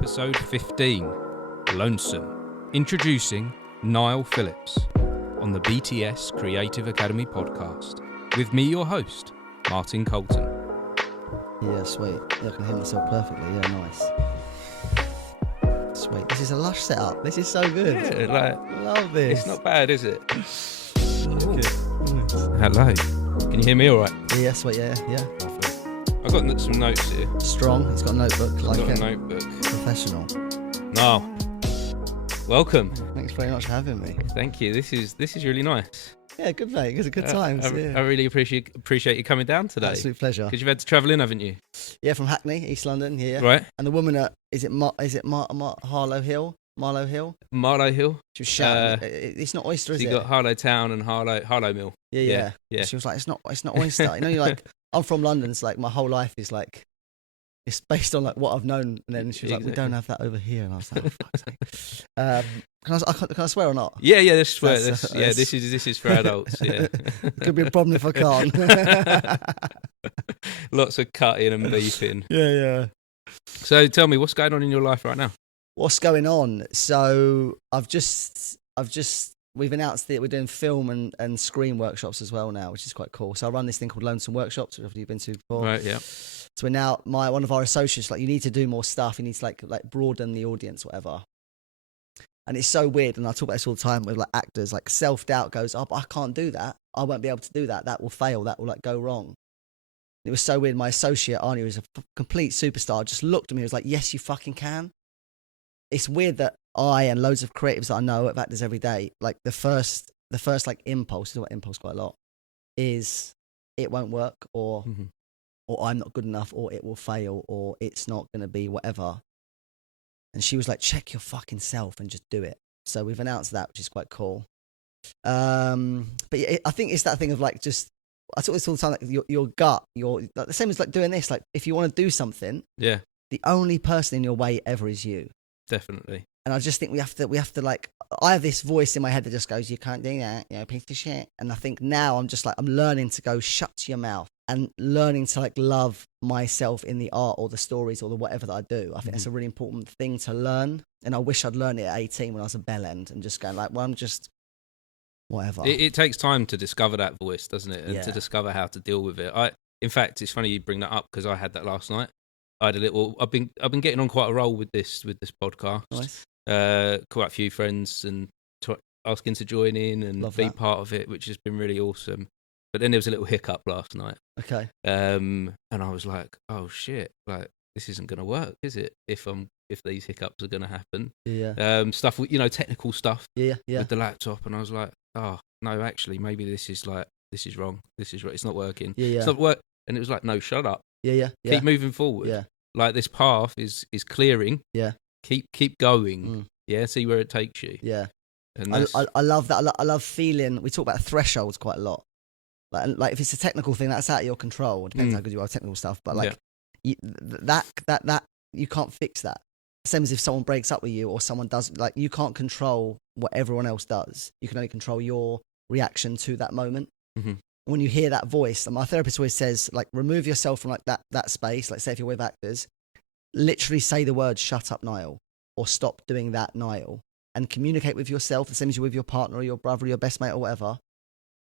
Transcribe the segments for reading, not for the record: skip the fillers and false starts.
episode 15, Lonesome. Introducing Niall Phillips on the BTS Creative Academy Podcast. With me, your host, Martin Colton. Yeah, sweet. Yeah, I can hear myself perfectly. Yeah, nice. Sweet. This is a lush setup. This is so good. Yeah, love this. It's not bad, is it? Good. Hello. Can you hear me all right? Yeah, sweet. Yeah. I've got some notes here. Strong. He's got a notebook. I've got a notebook. Professional. Niall, welcome. Thanks very much for having me. Thank you. This is really nice. Yeah, good mate. It's a good time. I really appreciate you coming down today. Absolute pleasure. Because you've had to travel in, haven't you? Yeah, from Hackney, East London. Yeah. Right. And the woman at Harlow Hill? Marlow Hill. She was shouting. It's not oyster, is you it? got Harlow Town and Harlow Mill. Yeah. She was like, it's not oyster. You know, you're like, I'm from London. It's like my whole life is like, it's based on like what I've known. And then she was like, we don't have that over here. And I was like, oh, fuck's sake. Can I swear or not? Yeah. This is for adults. Yeah. Could be a problem if I can't. Lots of cutting and beeping. Yeah. So tell me, what's going on in your life right now? What's going on? So we've announced that we're doing film and screen workshops as well now, which is quite cool. So I run this thing called Lonesome Workshops, which you've been to before. Right, yeah. So we're now, one of our associates, like, you need to do more stuff. You need to like broaden the audience, whatever. And it's so weird. And I talk about this all the time with like actors, like self-doubt goes, oh, but I can't do that. I won't be able to do that. That will fail. That will like go wrong. It was so weird. My associate, Arnie, who's a complete superstar, just looked at me and was like, yes, you fucking can. It's weird that I and loads of creatives that I know of actors every day, like the first like impulse, I talk about impulse quite a lot, is it won't work or I'm not good enough or it will fail or it's not going to be whatever. And she was like, check your fucking self and just do it. So we've announced that, which is quite cool. But yeah, I think it's that thing of like, just, I talk this all the time, like your gut, like the same as like doing this, like if you want to do something, yeah, the only person in your way ever is you. Definitely. And I just think we have to like, I have this voice in my head that just goes, you can't do that, piece of shit. And I think now I'm just like, I'm learning to go, shut your mouth, and learning to like love myself in the art or the stories or the whatever that I do. I think that's a really important thing to learn. And I wish I'd learned it at 18 when I was a bell end and just going like, well, I'm just whatever. It takes time to discover that voice, doesn't it? And to discover how to deal with it. In fact, it's funny you bring that up because I had that last night. I've been getting on quite a roll with this podcast. Nice. Quite a few friends and asking to join in and be part of it, which has been really awesome. But then there was a little hiccup last night. Okay. And I was like, oh shit, like this isn't going to work, is it? If these hiccups are going to happen. Yeah. Stuff with, technical stuff. Yeah. With the laptop, and I was like, oh no, actually, maybe this is wrong. This is right. It's not working. Yeah. It's not work. And it was like, no, shut up. Yeah. Keep moving forward. Yeah. Like this path is clearing. Yeah. Keep going. Yeah. See where it takes you. Yeah. And I love that. I love feeling. We talk about thresholds quite a lot. Like if it's a technical thing, that's out of your control. It depends how good you are with technical stuff. But like that you can't fix that. Same as if someone breaks up with you or someone does, like, you can't control what everyone else does. You can only control your reaction to that moment. When you hear that voice, and my therapist always says, like, remove yourself from like that space. Like, say if you're with actors, literally say the word "shut up, Niall," or "stop doing that, Niall," and communicate with yourself. The same as you're with your partner or your brother or your best mate or whatever.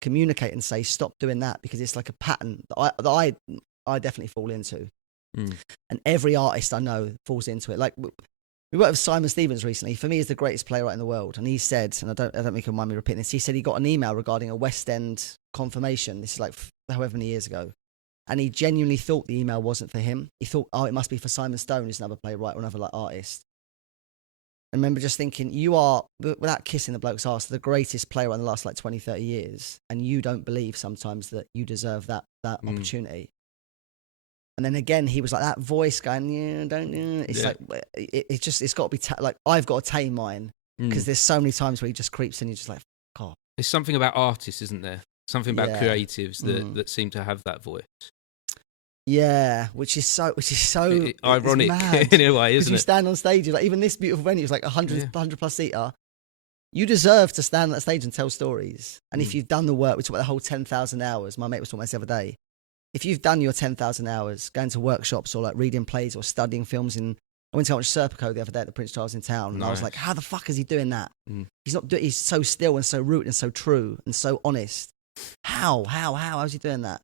Communicate and say, "Stop doing that," because it's like a pattern that I definitely fall into, and every artist I know falls into it. Like, we worked with Simon Stevens recently. For me, he's the greatest playwright in the world. And he said, and I don't think you can mind me repeating this, he said he got an email regarding a West End confirmation. This is like however many years ago. And he genuinely thought the email wasn't for him. He thought, oh, it must be for Simon Stone, who's another playwright or another like artist. I remember just thinking, you are, without kissing the bloke's ass, the greatest playwright in the last like 20, 30 years. And you don't believe sometimes that you deserve that opportunity. And then again, he was like that voice going, yeah, don't. It's like it's got to be like I've got to tame mine because there's so many times where he just creeps in. You're just like, God. There's something about artists, isn't there? Something about creatives that seem to have that voice. Yeah, which is so ironic in a way, isn't it? You stand on stage, like even this beautiful venue is like 100 plus seater. You deserve to stand on that stage and tell stories. And if you've done the work, we talk about the whole 10,000 hours. My mate was talking about this the other day. If you've done your 10,000 hours, going to workshops or like reading plays or studying films in I went to watch Serpico the other day at the Prince Charles in town, and I was like, how the fuck is he doing that? He's so still and so rooted and so true and so honest. How's he doing that?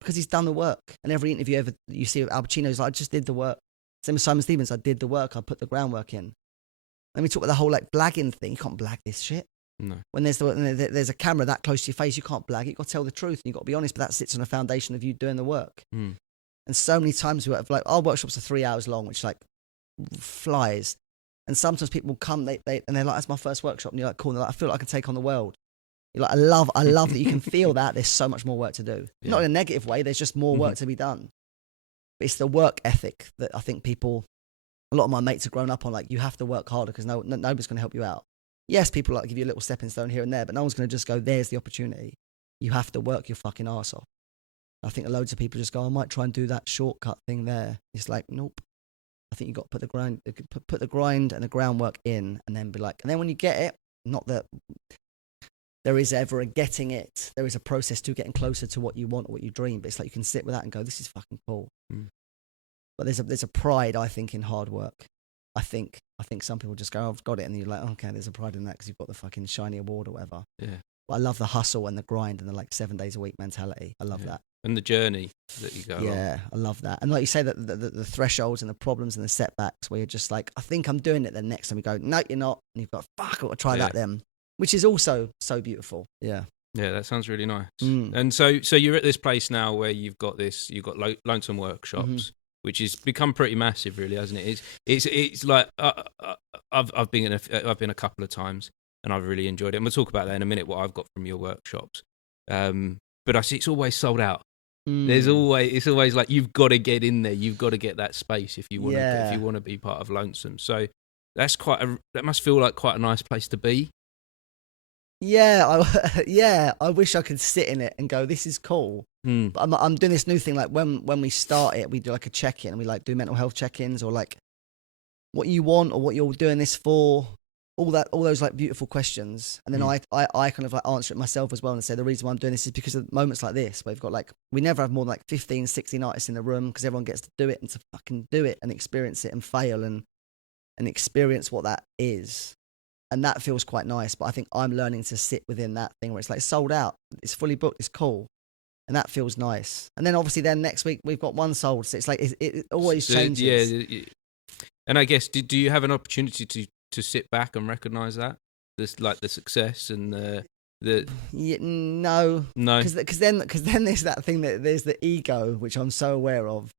Because he's done the work. And every interview ever you see with Al Pacino, he's like, I just did the work. Same with Simon Stevens, I did the work, I put the groundwork in. Then we talk about the whole like blagging thing. You can't blag this shit. No. When there's a camera that close to your face, you can't blag it. You've got to tell the truth and you've got to be honest, but that sits on a foundation of you doing the work. And so many times we have, like, our workshops are 3 hours long, which like flies. And sometimes people come, and they're like, that's my first workshop. And you're like, cool. And they're like, I feel like I can take on the world. You're like, I love that you can feel that. There's so much more work to do. Yeah. Not in a negative way. There's just more work to be done. But it's the work ethic that I think a lot of my mates have grown up on. Like, you have to work harder because nobody's going to help you out. Yes, people like give you a little stepping stone here and there, but no one's going to just go, there's the opportunity. You have to work your fucking arse off. I think loads of people just go, I might try and do that shortcut thing there. It's like, nope. I think you've got to put the grind and the groundwork in, and then be like, and then when you get it, not that there is ever a getting it. There is a process to getting closer to what you want or what you dream. But it's like you can sit with that and go, this is fucking cool. But there's a pride, I think, in hard work. I think some people just go, oh, I've got it. And you're like, oh, okay, there's a pride in that because you've got the fucking shiny award or whatever. Yeah. But I love the hustle and the grind and the like 7 days a week mentality. I love that. And the journey that you go on. Yeah, I love that. And like you say, that the thresholds and the problems and the setbacks where you're just like, I think I'm doing it. Then next time you go, no, you're not. And you've got, fuck, I've got to try that then. Which is also so beautiful. Yeah. Yeah, that sounds really nice. And so you're at this place now where you've got Lonesome Workshops, which has become pretty massive, really, hasn't it? It's like I've been a couple of times and I've really enjoyed it. And we'll talk about that in a minute, what I've got from your workshops. But I see it's always sold out. It's always like you've got to get in there. You've got to get that space if you want to be part of Lonesome. So that must feel like quite a nice place to be. Yeah, I wish I could sit in it and go, this is cool. But I'm doing this new thing. Like when we start it, we do like a check-in and we like do mental health check-ins or like what you want or what you're doing this for. All those like beautiful questions. And then I kind of like answer it myself as well and say the reason why I'm doing this is because of moments like this where we've got like, we never have more than like 15, 16 artists in the room because everyone gets to do it and to fucking do it and experience it and fail and experience what that is. And that feels quite nice. But I think I'm learning to sit within that thing where it's like sold out, it's fully booked, it's cool. And that feels nice. And then obviously then next week we've got one sold. So it's like, it always changes. Yeah. And I guess, do you have an opportunity to sit back and recognise that, this like the success and the no, because then there's that thing that there's the ego, which I'm so aware of.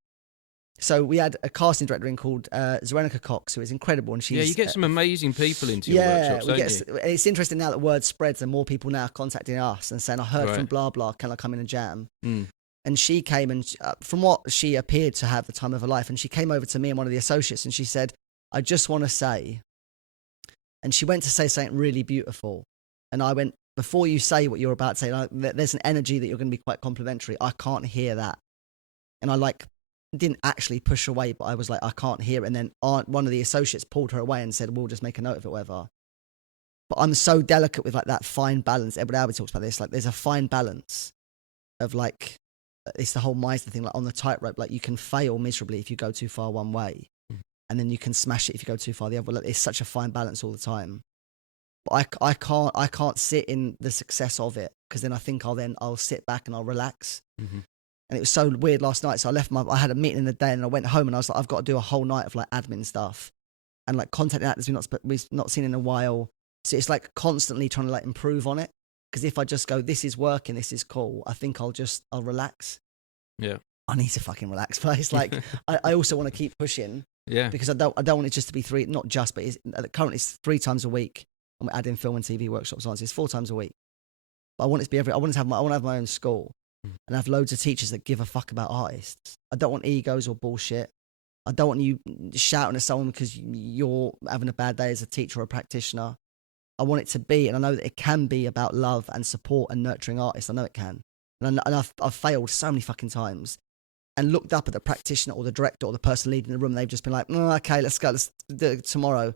So we had a casting director in called Zerenica Cox, who is incredible, and she's you get some amazing people into your workshops, don't you? It's interesting now that word spreads and more people now are contacting us and saying, I heard from blah blah, can I come in and jam? And she came and from what she appeared to have the time of her life, and she came over to me and one of the associates and she said, I just want to say. And she went to say something really beautiful. And I went, before you say what you're about to say, there's an energy that you're going to be quite complimentary. I can't hear that. And I didn't actually push away, but I was like, I can't hear it. And then one of the associates pulled her away and said, we'll just make a note of it, whatever. But I'm so delicate with like that fine balance. Edward Albee talks about this. Like there's a fine balance of like, it's the whole Meisner thing, like on the tightrope, like you can fail miserably if you go too far one way. And then you can smash it if you go too far the other. Like, it's such a fine balance all the time. But I can't sit in the success of it because then I think I'll sit back and I'll relax. And it was so weird last night. So I had a meeting in the day and I went home and I was like, I've got to do a whole night of like admin stuff and like contacting actors we've not seen in a while. So it's like constantly trying to like improve on it. Because if I just go, this is working, this is cool, I think I'll relax. Yeah. I need to fucking relax, but it's like, I also want to keep pushing. Yeah, because I don't want it just to be three, not just, but currently it's 3 times a week, and we're adding film and TV workshops on, so it's 4 times a week. But I want it to be I want to have my own school, and have loads of teachers that give a fuck about artists. I don't want egos or bullshit. I don't want you shouting at someone because you're having a bad day as a teacher or a practitioner. I want it to be, and I know that it can be about love and support and nurturing artists. I know it can, and I've failed so many fucking times. And looked up at the practitioner or the director or the person leading the room. They've just been like, okay, let's go. Let's do it tomorrow. And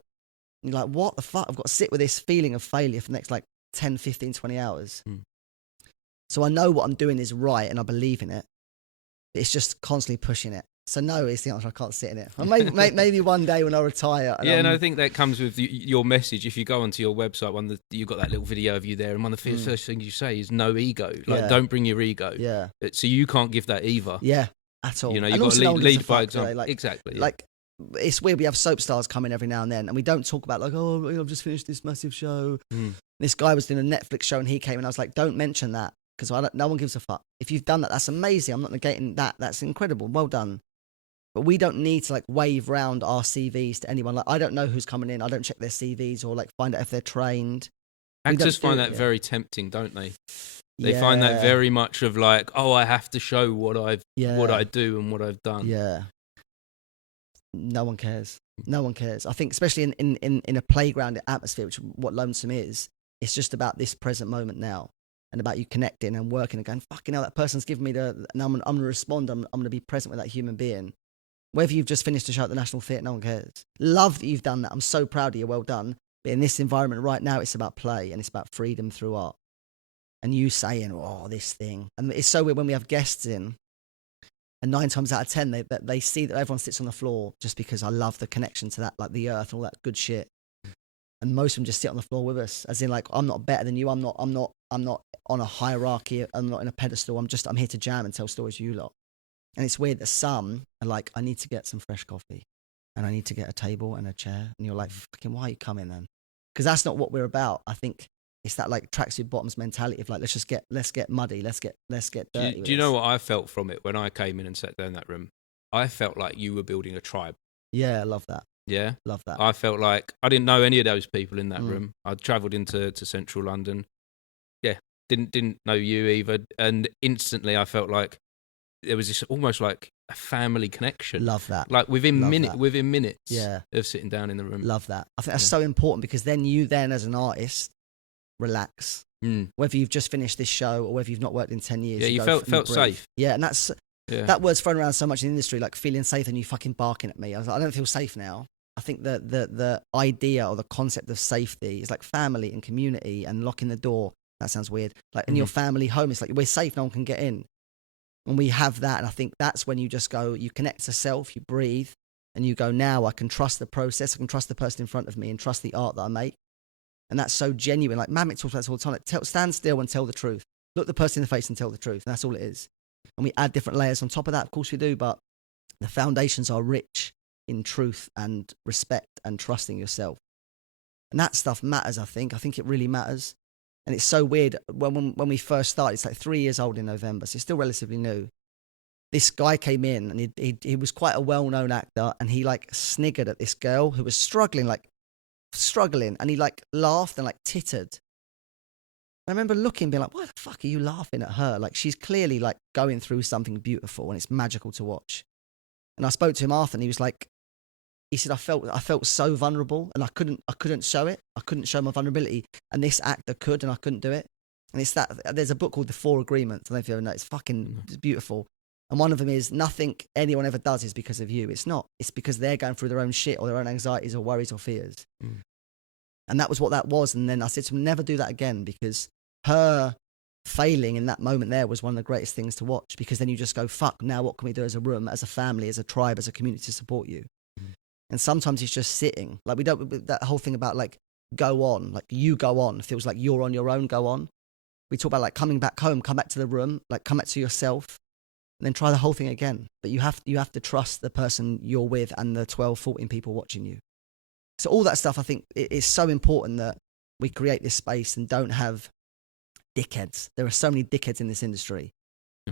you're like, what the fuck? I've got to sit with this feeling of failure for the next like 10, 15, 20 hours. So I know what I'm doing is right and I believe in it. It's just constantly pushing it. So no is the answer. I can't sit in it. Or maybe one day when I retire. And I think that comes with your message. If you go onto your website, you've got that little video of you there, and one of the first things you say is no ego. Like, don't bring your ego. Yeah. So you can't give that either. Yeah, at all. You know, you've got to lead by example. Exactly. Like, it's weird. We have soap stars coming every now and then, and we don't talk about like, oh, I've just finished this massive show. This guy was doing a Netflix show, and he came, and I was like, don't mention that, because no one gives a fuck. If you've done that, that's amazing. I'm not negating that. That's incredible. Well done. But we don't need to like wave round our CVs to anyone. Like, I don't know who's coming in. I don't check their CVs or like find out if they're trained. Actors find that very tempting, don't they? They find that very much of like, oh, I have to show what I do and what I've done. Yeah. No one cares. No one cares. I think especially in a playground atmosphere, which what Lonesome is, it's just about this present moment now. And about you connecting and working and going, fucking hell, that person's given me and I'm going to respond. I'm going to be present with that human being. Whether you've just finished a show at the National Theatre, no one cares. Love that you've done that. I'm so proud of you. Well done. But in this environment right now, it's about play and it's about freedom through art. And you saying, oh, this thing. And it's so weird when we have guests in, and 9 times out of 10, they see that everyone sits on the floor just because I love the connection to that, like the earth and all that good shit. And most of them just sit on the floor with us, as in like, I'm not better than you. I'm not on a hierarchy. I'm not in a pedestal. I'm here to jam and tell stories to you lot. And it's weird that some are like, I need to get some fresh coffee and I need to get a table and a chair. And you're like, fucking, why are you coming then? Because that's not what we're about. I think it's that like tracksuit bottoms mentality of like, let's get muddy. Let's get dirty. Do you know what I felt from it when I came in and sat down in that room? I felt like you were building a tribe. Yeah, I love that. Yeah? Love that. I felt like I didn't know any of those people in that room. I'd travelled into central London. Yeah, didn't know you either. And instantly I felt like there was this almost like a family connection. Love that. Like within minutes yeah. of sitting down in the room. Love that. I think that's so important, because then you as an artist relax. Whether you've just finished this show or whether you've not worked in 10 years. Yeah, you felt safe. Yeah, and that word's thrown around so much in the industry, like feeling safe, and you fucking barking at me. I was like, I don't feel safe now. I think that the idea or the concept of safety is like family and community and locking the door. That sounds weird. Like in your family home, it's like we're safe, no one can get in. And we have that, and I think that's when you just go, you connect to self, you breathe, and you go, now I can trust the process, I can trust the person in front of me and trust the art that I make. And that's so genuine. Like Mammoth talks about this all the time. Like, stand still and tell the truth. Look the person in the face and tell the truth. And that's all it is. And we add different layers on top of that. Of course we do, but the foundations are rich in truth and respect and trusting yourself. And that stuff matters, I think. I think it really matters. And it's so weird. When we first started, it's like 3 years old in November, so it's still relatively new. This guy came in, and he was quite a well-known actor, and he like sniggered at this girl who was struggling, and he like laughed and like tittered. I remember looking, being like, why the fuck are you laughing at her? Like, she's clearly like going through something beautiful, and it's magical to watch. And I spoke to him after, and he was like, he said, I felt so vulnerable, and I couldn't show it. I couldn't show my vulnerability, and this actor could, and I couldn't do it. And it's that, there's a book called The Four Agreements. I don't know if you ever know. It's beautiful. And one of them is, nothing anyone ever does is because of you. It's not. It's because they're going through their own shit or their own anxieties or worries or fears. And that was what that was. And then I said to him, never do that again, because her failing in that moment there was one of the greatest things to watch, because then you just go, fuck, now what can we do as a room, as a family, as a tribe, as a community to support you? And sometimes it's just sitting. Like, we don't, that whole thing about like, go on, like you go on, feels like you're on your own, go on. We talk about like coming back home, come back to the room, like come back to yourself, and then try the whole thing again. But you have to trust the person you're with and the 12, 14 people watching you. So all that stuff, I think it is so important that we create this space and don't have dickheads. There are so many dickheads in this industry.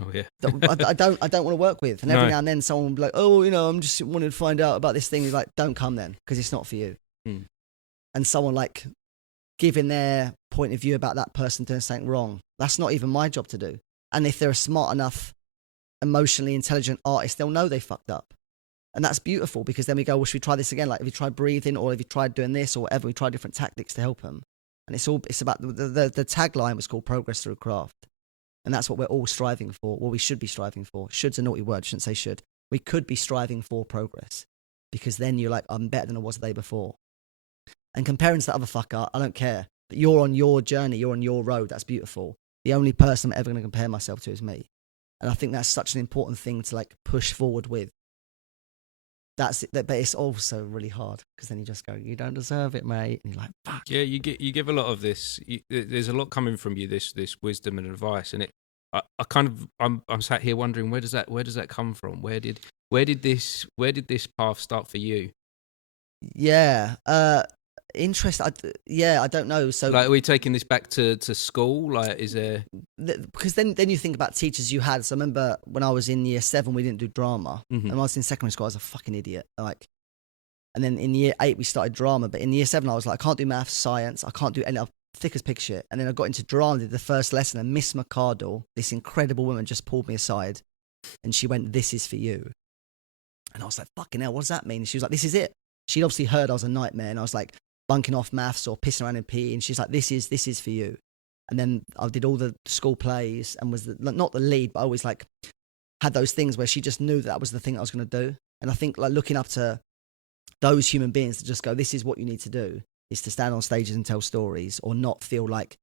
Oh yeah. that I don't want to work with. And every now and then someone will be like, oh, I'm just wanting to find out about this thing. He's like, don't come then, because it's not for you. And someone like giving their point of view about that person doing something wrong, that's not even my job to do. And if they're a smart enough, emotionally intelligent artist, they'll know they fucked up. And that's beautiful, because then we go, well, should we try this again? Like, have you tried breathing, or have you tried doing this, or whatever? We try different tactics to help them. And it's about the tagline was called Progress Through Craft. And that's what we're all striving for. Well, we should be striving for. Should's a naughty word. Shouldn't say should. We could be striving for progress, because then you're like, I'm better than I was the day before. And comparing to that other fucker, I don't care. But you're on your journey. You're on your road. That's beautiful. The only person I'm ever going to compare myself to is me. And I think that's such an important thing to like push forward with. that's it. But it's also really hard because then you just go, you don't deserve it, mate. And you're like, fuck. Yeah, you give a lot of this. There's a lot coming from you. This wisdom and advice, and I'm sat here wondering where does that come from? Where did this path start for you? Yeah. Interest. I don't know. So, like, are we taking this back to school? Like, is there? Because then you think about teachers you had. So I remember when I was in year 7, we didn't do drama, and when I was in secondary school, I was a fucking idiot. Like, and then in year 8 we started drama, but in year 7 I was like, I can't do maths, science, I can't do any. I'm thick as pig shit. And then I got into drama, did the first lesson, and Miss McCardle, this incredible woman, just pulled me aside, and she went, "This is for you." And I was like, "Fucking hell, what does that mean?" And she was like, "This is it." She'd obviously heard I was a nightmare, and I was like bunking off maths or pissing around in PE, and she's like, this is for you. And then I did all the school plays and was not the lead, but I always like had those things where she just knew that was the thing I was going to do. And I think like looking up to those human beings to just go, this is what you need to do, is to stand on stages and tell stories, or not feel like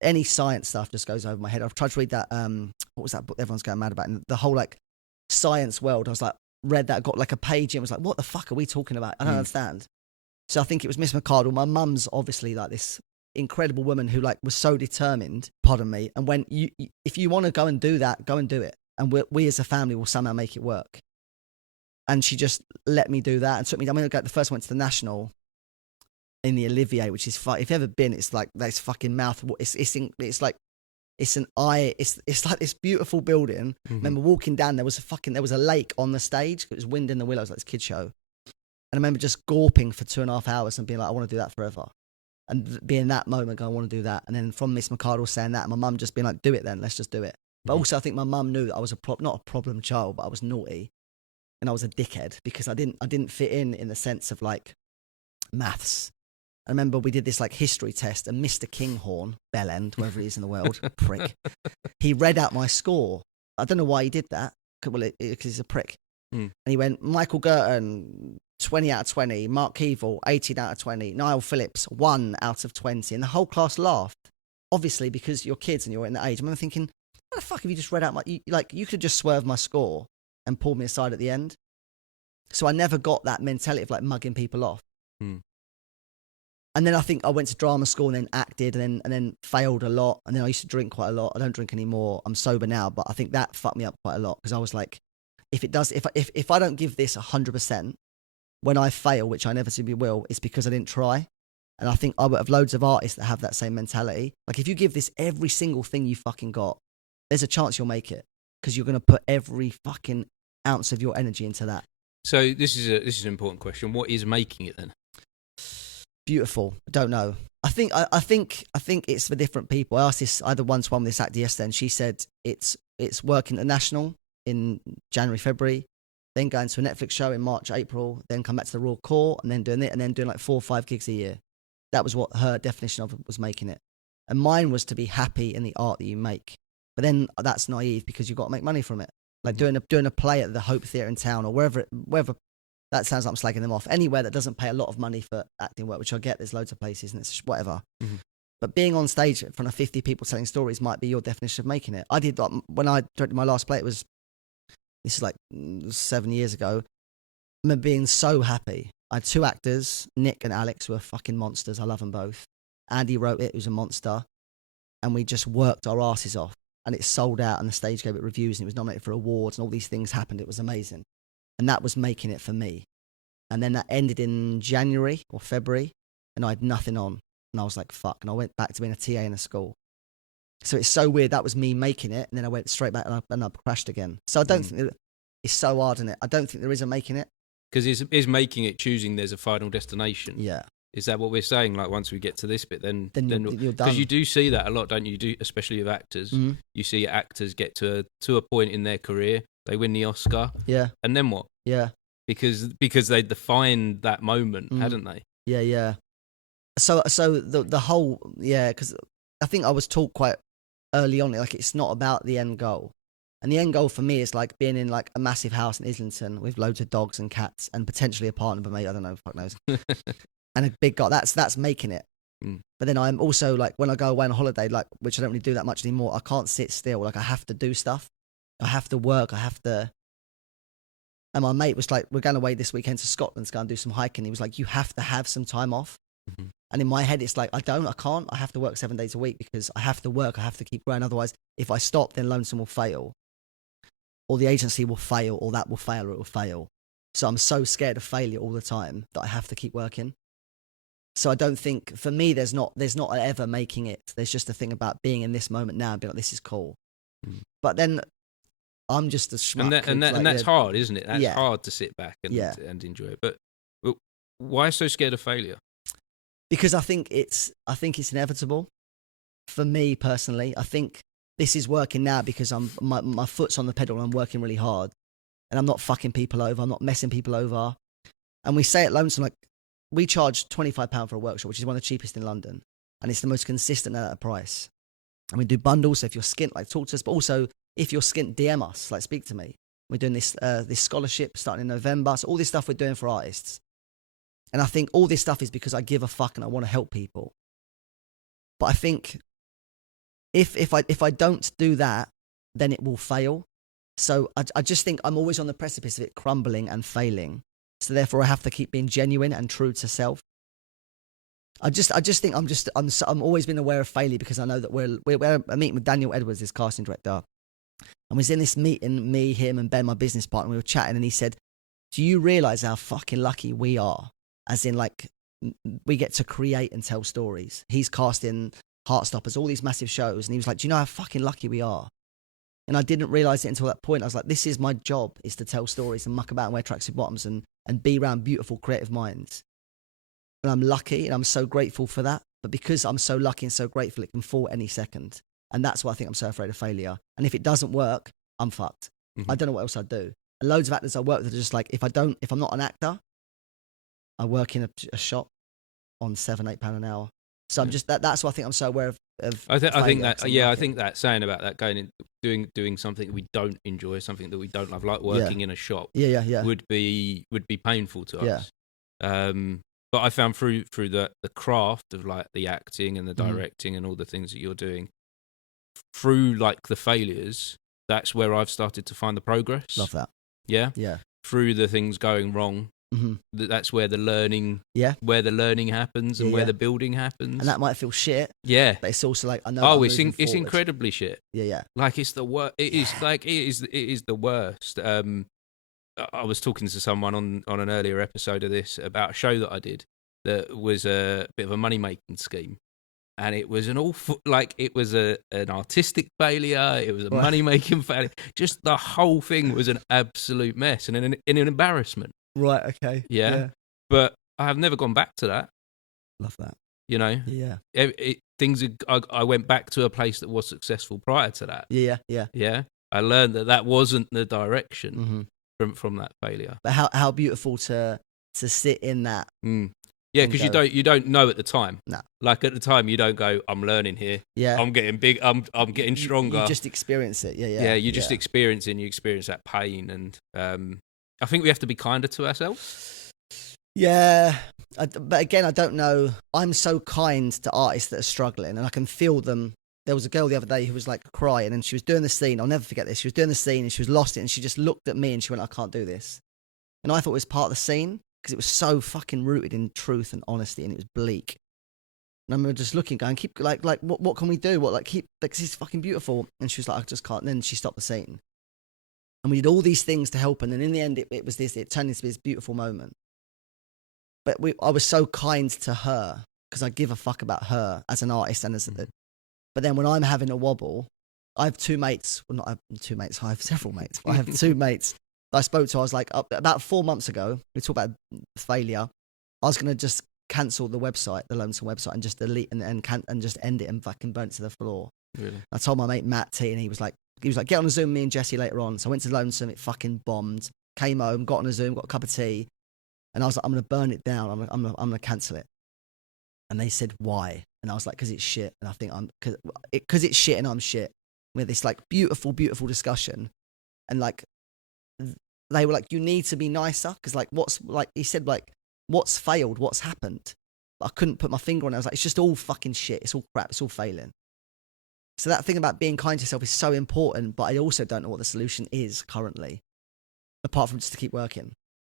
any science stuff just goes over my head. I've tried to read that, what was that book everyone's going mad about? And the whole like science world, I was like, read that, got like a page and was like, what the fuck are we talking about? I don't understand. So I think it was Miss McCardle. My mum's obviously like this incredible woman who like was so determined, pardon me, and when if you want to go and do that, go and do it. And we as a family will somehow make it work. And she just let me do that and took me. I mean, the first one went to the National in the Olivier, which is if you've ever been, it's like this fucking mouth. It's like it's an eye. It's like this beautiful building. Mm-hmm. I remember walking down, there was a lake on the stage. It was Wind in the Willows, like this kid show. And I remember just gawping for 2.5 hours and being like, I want to do that forever. And being that moment, going, I want to do that. And then from Miss McCardle saying that, and my mum just being like, do it then, let's just do it. But also I think my mum knew that I was not a problem child, but I was naughty. And I was a dickhead because I didn't fit in the sense of like maths. I remember we did this like history test, and Mr. Kinghorn, Bellend, wherever he is in the world, prick, he read out my score. I don't know why he did that. Well, because he's a prick. And he went, Michael Girton, 20 out of 20, Mark Keevil, 18 out of 20, Niall Phillips, 1 out of 20. And the whole class laughed, obviously, because you're kids and you're in that age. I remember thinking, what the fuck have you just read out you could have just swerved my score and pulled me aside at the end. So I never got that mentality of like mugging people off. And then I think I went to drama school and then acted and then failed a lot. And then I used to drink quite a lot. I don't drink anymore. I'm sober now, but I think that fucked me up quite a lot because I was like, if I don't give this 100%, when I fail, which I inevitably will, it's because I didn't try. And I think I would have loads of artists that have that same mentality. Like if you give this every single thing you fucking got, there's a chance you'll make it because you're going to put every fucking ounce of your energy into that. So this is an important question. What is making it then? Beautiful. I don't know. I think it's for different people. I had one with this actor yesterday, and she said it's working at the National in January, February, then going to a Netflix show in March, April, then come back to the Royal Court, and then doing it, and then doing like 4 or 5 gigs a year. That was what her definition of it was, making it. And mine was to be happy in the art that you make. But then that's naive because you've got to make money from it. Like doing a play at the Hope Theatre in town or wherever. That sounds like I'm slagging them off. Anywhere that doesn't pay a lot of money for acting work, which I get, there's loads of places and it's whatever. Mm-hmm. But being on stage in front of 50 people telling stories might be your definition of making it. I did like, when I directed my last play, this is like 7 years ago. I remember being so happy. I had 2 actors, Nick and Alex, who are fucking monsters. I love them both. Andy wrote it, who's a monster. And we just worked our asses off. And it sold out and the stage gave it reviews and it was nominated for awards and all these things happened. It was amazing. And that was making it for me. And then that ended in January or February and I had nothing on. And I was like, fuck. And I went back to being a TA in a school. So it's so weird. That was me making it. And then I went straight back and I crashed again. So I don't think it's so hard in it. I don't think there is a making it. Because is making it choosing there's a final destination? Yeah. Is that what we're saying? Like once we get to this bit, then you're done. Because you do see that a lot, don't you? Especially with actors. Mm-hmm. You see actors get to a point in their career, they win the Oscar. Yeah. And then what? Yeah. Because they defined that moment, hadn't they? Yeah, yeah. So the whole, yeah, because I think I was taught quite early on, like it's not about the end goal. And the end goal for me is like being in like a massive house in Islington with loads of dogs and cats and potentially a partner, but maybe, I don't know, fuck knows. And a big guy, that's making it. But then I'm also like, when I go away on holiday, like, which I don't really do that much anymore, I can't sit still. Like I have to do stuff. I have to work. I have to And my mate was like, we're going away this weekend to Scotland to go and do some hiking. He was like, you have to have some time off. Mm-hmm. And in my head, it's like, I can't. I have to work 7 days a week because I have to work. I have to keep growing. Otherwise, if I stop, then Lonesome will fail. Or the agency will fail, or that will fail, or it will fail. So I'm so scared of failure all the time that I have to keep working. So I don't think, for me, there's not ever making it. There's just a thing about being in this moment now and being like, this is cool. Mm. But then I'm just a schmuck. And that's hard, isn't it? That's hard to sit back and enjoy it. But why so scared of failure? Because I think it's inevitable. For me personally, I think this is working now because my foot's on the pedal and I'm working really hard. And I'm not fucking people over. I'm not messing people over. And we say at Lonesome, like, we charge £25 for a workshop, which is one of the cheapest in London. And it's the most consistent at a price. And we do bundles. So if you're skint, like, talk to us. But also, if you're skint, DM us, like, speak to me. We're doing this scholarship starting in November. So all this stuff we're doing for artists. And I think all this stuff is because I give a fuck and I want to help people. But I think if I don't do that, then it will fail. So I just think I'm always on the precipice of it crumbling and failing. So therefore, I have to keep being genuine and true to self. I just think I'm always been aware of failure because I know that we're a meeting with Daniel Edwards, his casting director, and we was in this meeting, me, him, and Ben, my business partner. We were chatting, and he said, "Do you realise how fucking lucky we are? As in, like, we get to create and tell stories." He's casting Heartstoppers, all these massive shows, and he was like, "Do you know how fucking lucky we are?" And I didn't realise it until that point. I was like, this is my job, is to tell stories and muck about and wear tracksuit bottoms and be around beautiful, creative minds. And I'm lucky and I'm so grateful for that. But because I'm so lucky and so grateful, it can fall any second. And that's why I think I'm so afraid of failure. And if it doesn't work, I'm fucked. Mm-hmm. I don't know what else I'd do. And loads of actors I work with are just like, if I'm not an actor, I work in a shop on £7-8 an hour. So I'm just, that's why I think I'm so aware of I think that saying about that, going in, doing something we don't enjoy, something that we don't love, like working in a shop, would be painful to us. But I found through the craft of, like, the acting and the directing and all the things that you're doing, through, like, the failures, that's where I've started to find the progress. Love that. Yeah. Yeah. Through the things going wrong. Mm-hmm. That's where the learning, where the learning happens and where the building happens. And that might feel shit. Yeah, but it's also like, I know. Oh, it's incredibly shit. Yeah. Like, it's the worst. It is the worst. I was talking to someone on an earlier episode of this about a show that I did that was a bit of a money making scheme. And it was an awful, like, it was an artistic failure. It was a money making failure. Just the whole thing was an absolute mess and an embarrassment. Right. Okay. Yeah. But I have never gone back to that. Love that. You know. Yeah. I went back to a place that was successful prior to that. Yeah. Yeah. I learned that wasn't the direction from that failure. But how beautiful to sit in that. Mm. Yeah, because you don't know at the time. No. Like, at the time, you don't go, I'm learning here. Yeah. I'm getting big. I'm getting stronger. You just experience it. Yeah. Yeah, you just experience it, and you experience that pain. And I think we have to be kinder to ourselves. Yeah. But again, I don't know. I'm so kind to artists that are struggling, and I can feel them. There was a girl the other day who was, like, crying, and she was doing the scene. I'll never forget this. She was doing the scene, and she was lost it, and she just looked at me, and she went, I can't do this. And I thought it was part of the scene, because it was so fucking rooted in truth and honesty, and it was bleak. And I remember just looking, going, keep, like, what can we do? Because it's fucking beautiful. And she was like, I just can't. And then she stopped the scene. And we did all these things to help. And then in the end, it turned into this beautiful moment. But I was so kind to her, because I give a fuck about her as an artist. But then when I'm having a wobble, I have two mates. Well, not I have two mates. I have several mates. But I have two mates I spoke to. I was like, about 4 months ago, we talked about failure. I was going to just cancel the website, the Lonesome website, and just delete and just end it and fucking burn it to the floor. Really? I told my mate Matt T, and he was like, get on a Zoom, me and Jesse later on. So I went to Lonesome, it fucking bombed. Came home, got on a Zoom, got a cup of tea, and I was like, I'm going to burn it down. I'm going to cancel it. And they said, why? And I was like, because it's shit. And I think because it's shit and I'm shit. We had this, like, beautiful, beautiful discussion. And, like, they were like, you need to be nicer. Because, like, he said, like, what's failed? What's happened? But I couldn't put my finger on it. I was like, it's just all fucking shit. It's all crap. It's all failing. So that thing about being kind to yourself is so important, but I also don't know what the solution is currently. apart from just to keep working.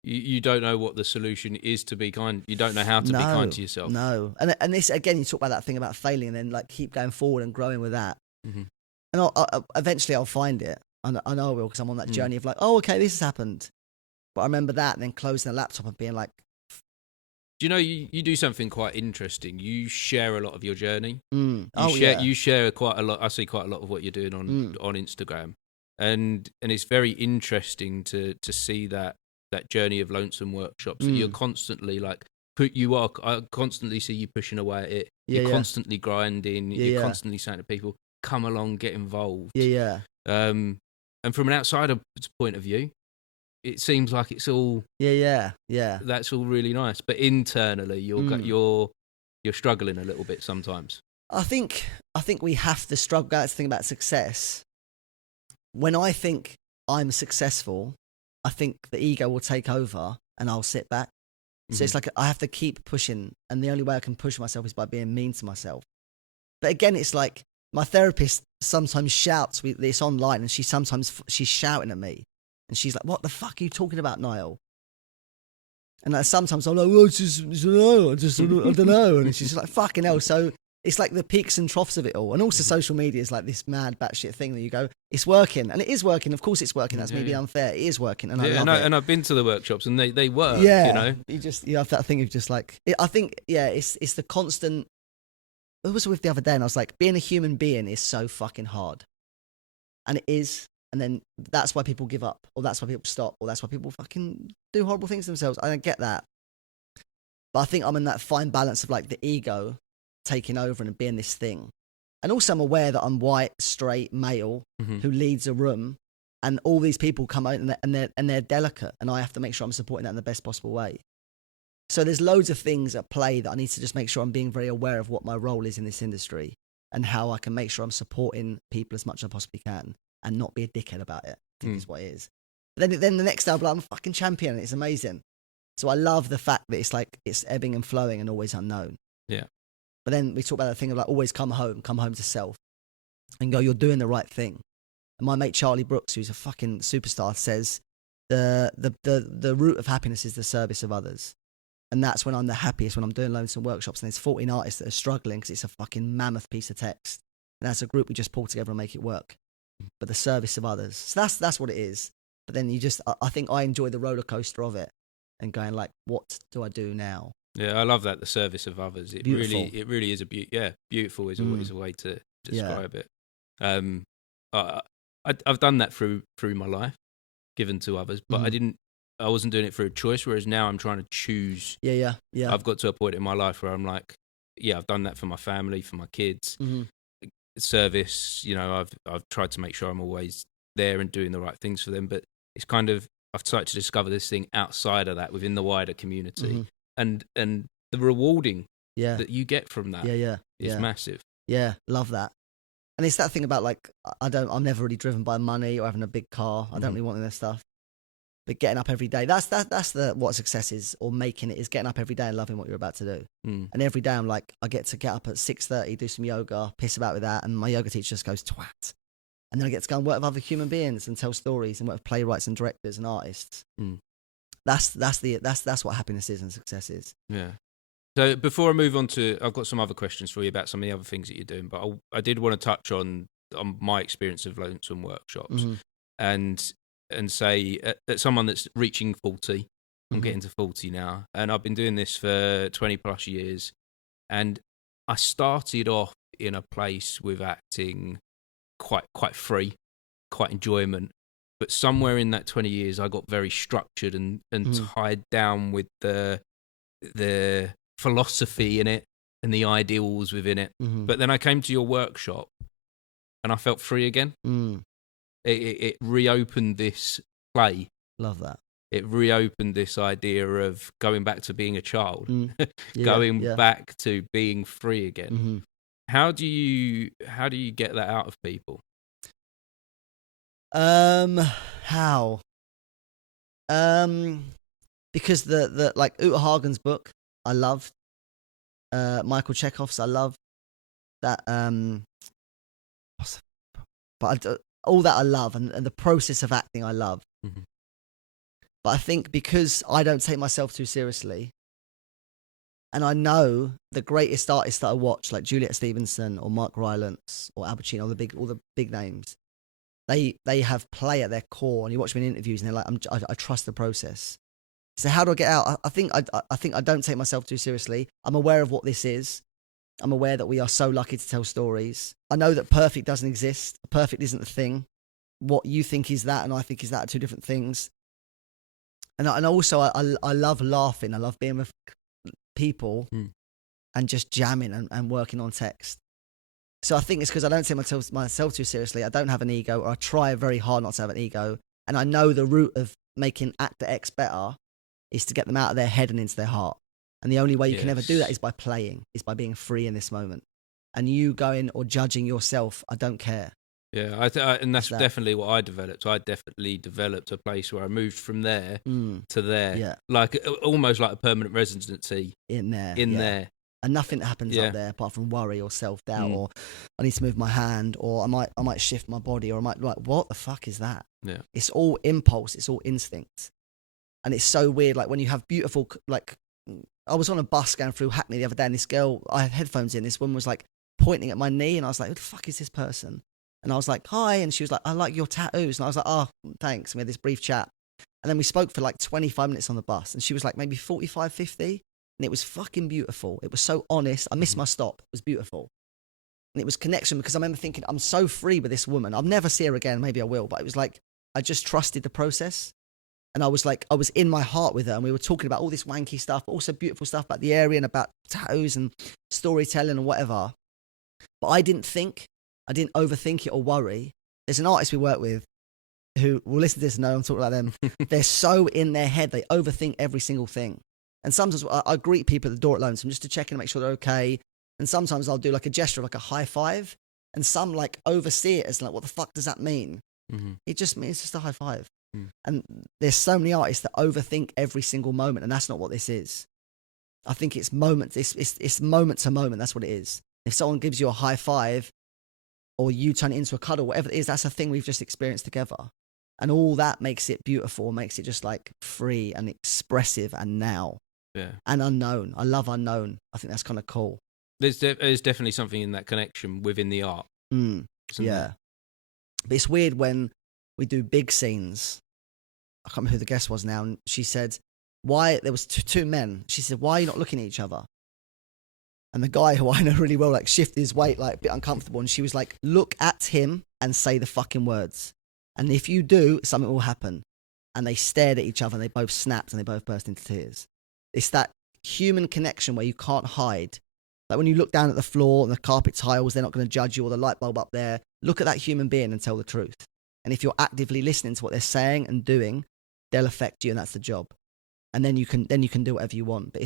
You don't know what the solution is to be kind. You don't know how to be kind to yourself. No. And this, again, you talk about that thing about failing and then like keep going forward and growing with that. Mm-hmm. And eventually I'll find it. I know I will, because I'm on that journey of like, oh, okay, this has happened. But I remember that and then closing the laptop and being like... Do you know, you do something quite interesting. You share a lot of your journey. Yeah. You share quite a lot. I see quite a lot of what you're doing on Instagram. And it's very interesting to see that journey of Lonesome Workshops. That you're constantly like, I constantly see you pushing away at it. You're constantly grinding. You're constantly saying to people, come along, get involved. And from an outsider point of view, it seems like it's all that's all really nice, but internally you're struggling a little bit sometimes. I think we have to struggle. That's the thing about success. When I think I'm successful, I think the ego will take over and I'll sit back. So it's like I have to keep pushing, and the only way I can push myself is by being mean to myself. But again, it's like my therapist sometimes shouts this online, and she's shouting at me. And she's like, what the fuck are you talking about, Niall? And like, sometimes I'm like, well, I don't know. And she's just like, fucking hell. So it's like the peaks and troughs of it all. And also social media is like this mad batshit thing that you go, it's working. And it is working. Of course it's working. That's me being unfair. It is working. And I love it. And I've been to the workshops and they work, you know? You have that thing of just like, I think, it's the constant... I was with the other day and I was like, being a human being is so fucking hard. And it is. And then that's why people give up, or that's why people stop, or that's why people fucking do horrible things to themselves. I don't get that. But I think I'm in that fine balance of like the ego taking over and being this thing. And also I'm aware that I'm white, straight, male, who leads a room, and all these people come out and they're delicate, and I have to make sure I'm supporting that in the best possible way. So there's loads of things at play that I need to just make sure I'm being very aware of what my role is in this industry and how I can make sure I'm supporting people as much as I possibly can. And not be a dickhead about it, I think is what it is. But then the next album, I'm a fucking champion, and it's amazing. So I love the fact that it's like, it's ebbing and flowing and always unknown. Yeah. But then we talk about that thing of like, always come home to self and go, you're doing the right thing. And my mate Charlie Brooks, who's a fucking superstar, says the root of happiness is the service of others. And that's when I'm the happiest, when I'm doing Lonesome Workshops. And there's 14 artists that are struggling because it's a fucking mammoth piece of text. And as a group, we just pull together and make it work. But the service of others. So that's what it is. But then I think I enjoy the roller coaster of it and going like, what do I do now? Yeah, I love that, the service of others. It really is beautiful is always a way to describe it. I've done that through my life, given to others, but I wasn't doing it through a choice, whereas now I'm trying to choose. Yeah. I've got to a point in my life where I'm like, I've done that for my family, for my kids. Service, you know, I've tried to make sure I'm always there and doing the right things for them, but it's kind of, I've started to discover this thing outside of that within the wider community, and the rewarding that you get from that is massive. Love that. And it's that thing about like, I'm never really driven by money or having a big car. I don't really want any of that stuff. But getting up every day, that's what success is, or making it, is getting up every day and loving what you're about to do. And every day I'm like, I get to get up at 6:30, do some yoga, piss about with that, and my yoga teacher just goes, twat. And then I get to go and work with other human beings and tell stories and work with playwrights and directors and artists. That's what happiness is and success is. Yeah. So before I move on to, I've got some other questions for you about some of the other things that you're doing, but I did want to touch on my experience of Lonesome Workshops and say that someone that's reaching 40, I'm getting to 40 now, and I've been doing this for 20 plus years, and I started off in a place with acting quite free, quite enjoyment, but somewhere in that 20 years I got very structured and tied down with the philosophy in it and the ideals within it. But then I came to your workshop and I felt free again. It reopened this play. Love that. It reopened this idea of going back to being a child, going back to being free again. How do you get that out of people? How? Because the like Uta Hagen's book, I loved. Michael Chekhov's, I love that. But all that I love, and the process of acting I love. But I think because I don't take myself too seriously, and I know the greatest artists that I watch, like Juliet Stevenson or Mark Rylance or Al Pacino, all the big names, they have play at their core. And you watch them in interviews, and they're like, I trust the process. So how do I get out? I think I don't take myself too seriously. I'm aware of what this is. I'm aware that we are so lucky to tell stories. I know that perfect doesn't exist. Perfect isn't the thing. What you think is that, and I think is that, are two different things. And also, I love laughing. I love being with people and just jamming and working on text. So I think it's because I don't take myself too seriously. I don't have an ego, or I try very hard not to have an ego. And I know the root of making actor X better is to get them out of their head and into their heart. And the only way you can ever do that is by playing, is by being free in this moment. And you going or judging yourself, I don't care. Yeah, and that's definitely what I developed. I definitely developed a place where I moved from there to there, like almost like a permanent residency in there. And nothing happens up there apart from worry or self-doubt or I need to move my hand, or I might shift my body, or I might like, what the fuck is that? Yeah, it's all impulse, it's all instinct. And it's so weird, like when you have beautiful, like I was on a bus going through Hackney the other day, and this girl, I had headphones in, this woman was like pointing at my knee, and I was like, who the fuck is this person? And I was like, hi. And she was like, I like your tattoos. And I was like, oh, thanks. And we had this brief chat. And then we spoke for like 25 minutes on the bus. And she was like maybe 45, 50. And it was fucking beautiful. It was so honest. I missed my stop. It was beautiful. And it was connection, because I remember thinking, I'm so free with this woman. I'll never see her again. Maybe I will. But it was like, I just trusted the process. And I was like, I was in my heart with her. And we were talking about all this wanky stuff, but also beautiful stuff about the area and about tattoos and storytelling and whatever. But I didn't overthink it or worry. There's an artist we work with who will listen to this and know I'm talking about them. They're so in their head, they overthink every single thing. And sometimes I greet people at the door at Lonesome just to check in and make sure they're okay. And sometimes I'll do like a gesture of like a high five, and some like oversee it as like, what the fuck does that mean? It just means it's just a high five. And there's so many artists that overthink every single moment, and that's not what this is. I think it's moments. It's moment to moment. That's what it is. If someone gives you a high five, or you turn it into a cuddle, whatever it is, that's a thing we've just experienced together. And all that makes it beautiful, makes it just like free and expressive and now. Yeah. And unknown. I love unknown. I think that's kind of cool. There's definitely something in that connection within the art. Yeah. There? But it's weird when we do big scenes. I can't remember who the guest was now. And she said, why, there was two men. She said, why are you not looking at each other? And the guy, who I know really well, like shifted his weight, like a bit uncomfortable. And she was like, look at him and say the fucking words. And if you do, something will happen. And they stared at each other, and they both snapped, and they both burst into tears. It's that human connection where you can't hide. Like when you look down at the floor and the carpet tiles, they're not going to judge you, or the light bulb up there. Look at that human being and tell the truth. And if you're actively listening to what they're saying and doing, they'll affect you, and that's the job. And then you can do whatever you want. But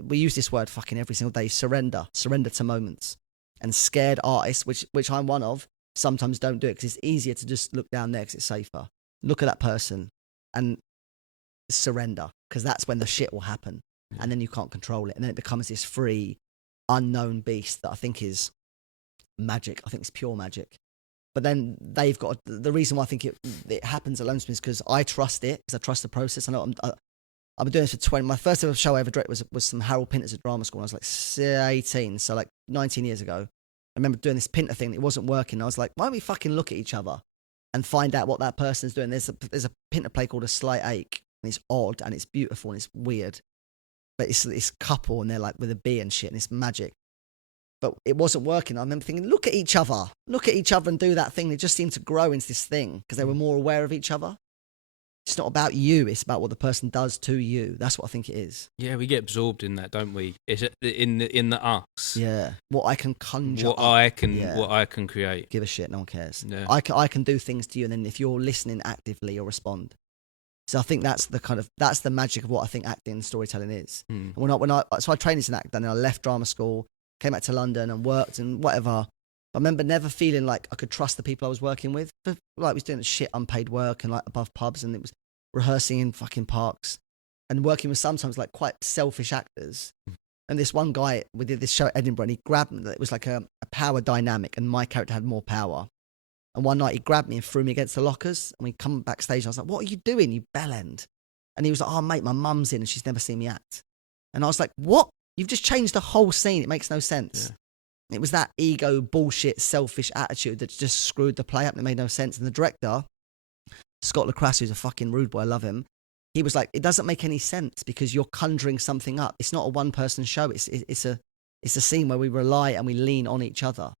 we use this word fucking every single day: surrender to moments. And scared artists, which I'm one of, sometimes don't do it because it's easier to just look down there because it's safer. Look at that person and surrender, because that's when the shit will happen, and then you can't control it, and then it becomes this free, unknown beast that I think is magic. I think it's pure magic. But then they've got the reason why I think it happens at Lonesome is because I trust it, because I trust the process. I know I've been doing this for 20. My first ever show I ever directed was some Harold Pinters at drama school. I was like 18, so like 19 years ago. I remember doing this Pinter thing. It wasn't working. I was like, why don't we fucking look at each other and find out what that person's doing? There's a Pinter play called A Slight Ache, and it's odd and it's beautiful and it's weird, but it's this couple and they're like with a bee and shit, and it's magic. But it wasn't working. I remember thinking, look at each other and do that thing. They just seemed to grow into this thing because they were more aware of each other. It's not about you. It's about what the person does to you. That's what I think it is. Yeah, we get absorbed in that, don't we? It's in the us. Yeah, what I can conjure, what I can create. Give a shit. No one cares. Yeah. I can do things to you, and then if you're listening actively, you'll respond. So I think that's the magic of what I think acting and storytelling is. And so I trained as an actor, and then I left drama school, came back to London and worked and whatever. I remember never feeling like I could trust the people I was working with. Like I was doing shit unpaid work and like above pubs, and it was rehearsing in fucking parks and working with sometimes like quite selfish actors. And this one guy, we did this show at Edinburgh, and he grabbed me. It was like a power dynamic, and my character had more power. And one night he grabbed me and threw me against the lockers, and we come backstage. And I was like, what are you doing, you bellend? And he was like, oh, mate, my mum's in and she's never seen me act. And I was like, what? You've just changed the whole scene. It makes no sense. Yeah. It was that ego, bullshit, selfish attitude that just screwed the play up and it made no sense. And the director, Scott Lacrasse, who's a fucking rude boy, I love him. He was like, it doesn't make any sense because you're conjuring something up. It's not a one-person show. It's a scene where we rely and we lean on each other.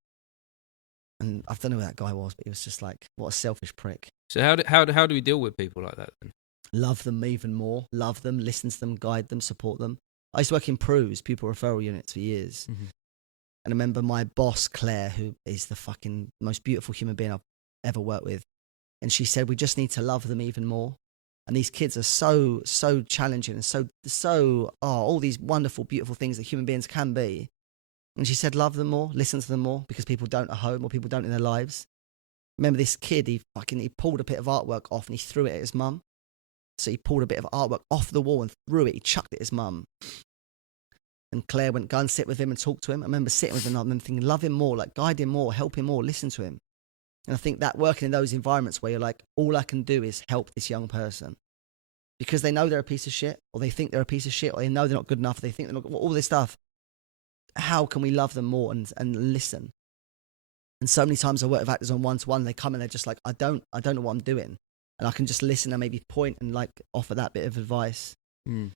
And I don't know who that guy was, but he was just like, what a selfish prick. So how do we deal with people like that then? Love them even more. Love them, listen to them, guide them, support them. I used to work in PRUs, pupil referral units, for years. Mm-hmm. And I remember my boss, Claire, who is the fucking most beautiful human being I've ever worked with. And she said, we just need to love them even more. And these kids are so challenging and so all these wonderful, beautiful things that human beings can be. And she said, love them more, listen to them more, because people don't at home or people don't in their lives. Remember this kid, he pulled a bit of artwork off and he threw it at his mum. So he pulled a bit of artwork off the wall and threw it. He chucked it at his mum. And Claire went, go and sit with him and talk to him. I remember sitting with him and I remember thinking, love him more, like guide him more, help him more, listen to him. And I think that working in those environments where you're like, all I can do is help this young person. Because they know they're a piece of shit, or they think they're a piece of shit, or they know they're not good enough, or they think they're not, all this stuff. How can we love them more and listen? And so many times I work with actors on one-to-one, they come and they're just like, I don't know what I'm doing. And I can just listen and maybe point and like offer that bit of advice. Mm.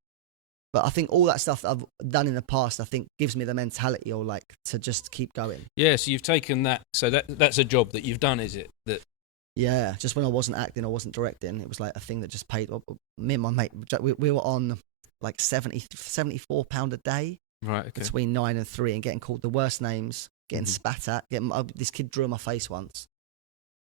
But I think all that stuff that I've done in the past, I think gives me the mentality or like to just keep going. Yeah, so you've taken that, so that's a job that you've done, is it? That. Yeah, just when I wasn't acting, I wasn't directing, it was like a thing that just paid. Me and my mate, we were on like £74 a day. Right, okay. Between 9 and 3 and getting called the worst names, getting spat at. This kid drew on my face once.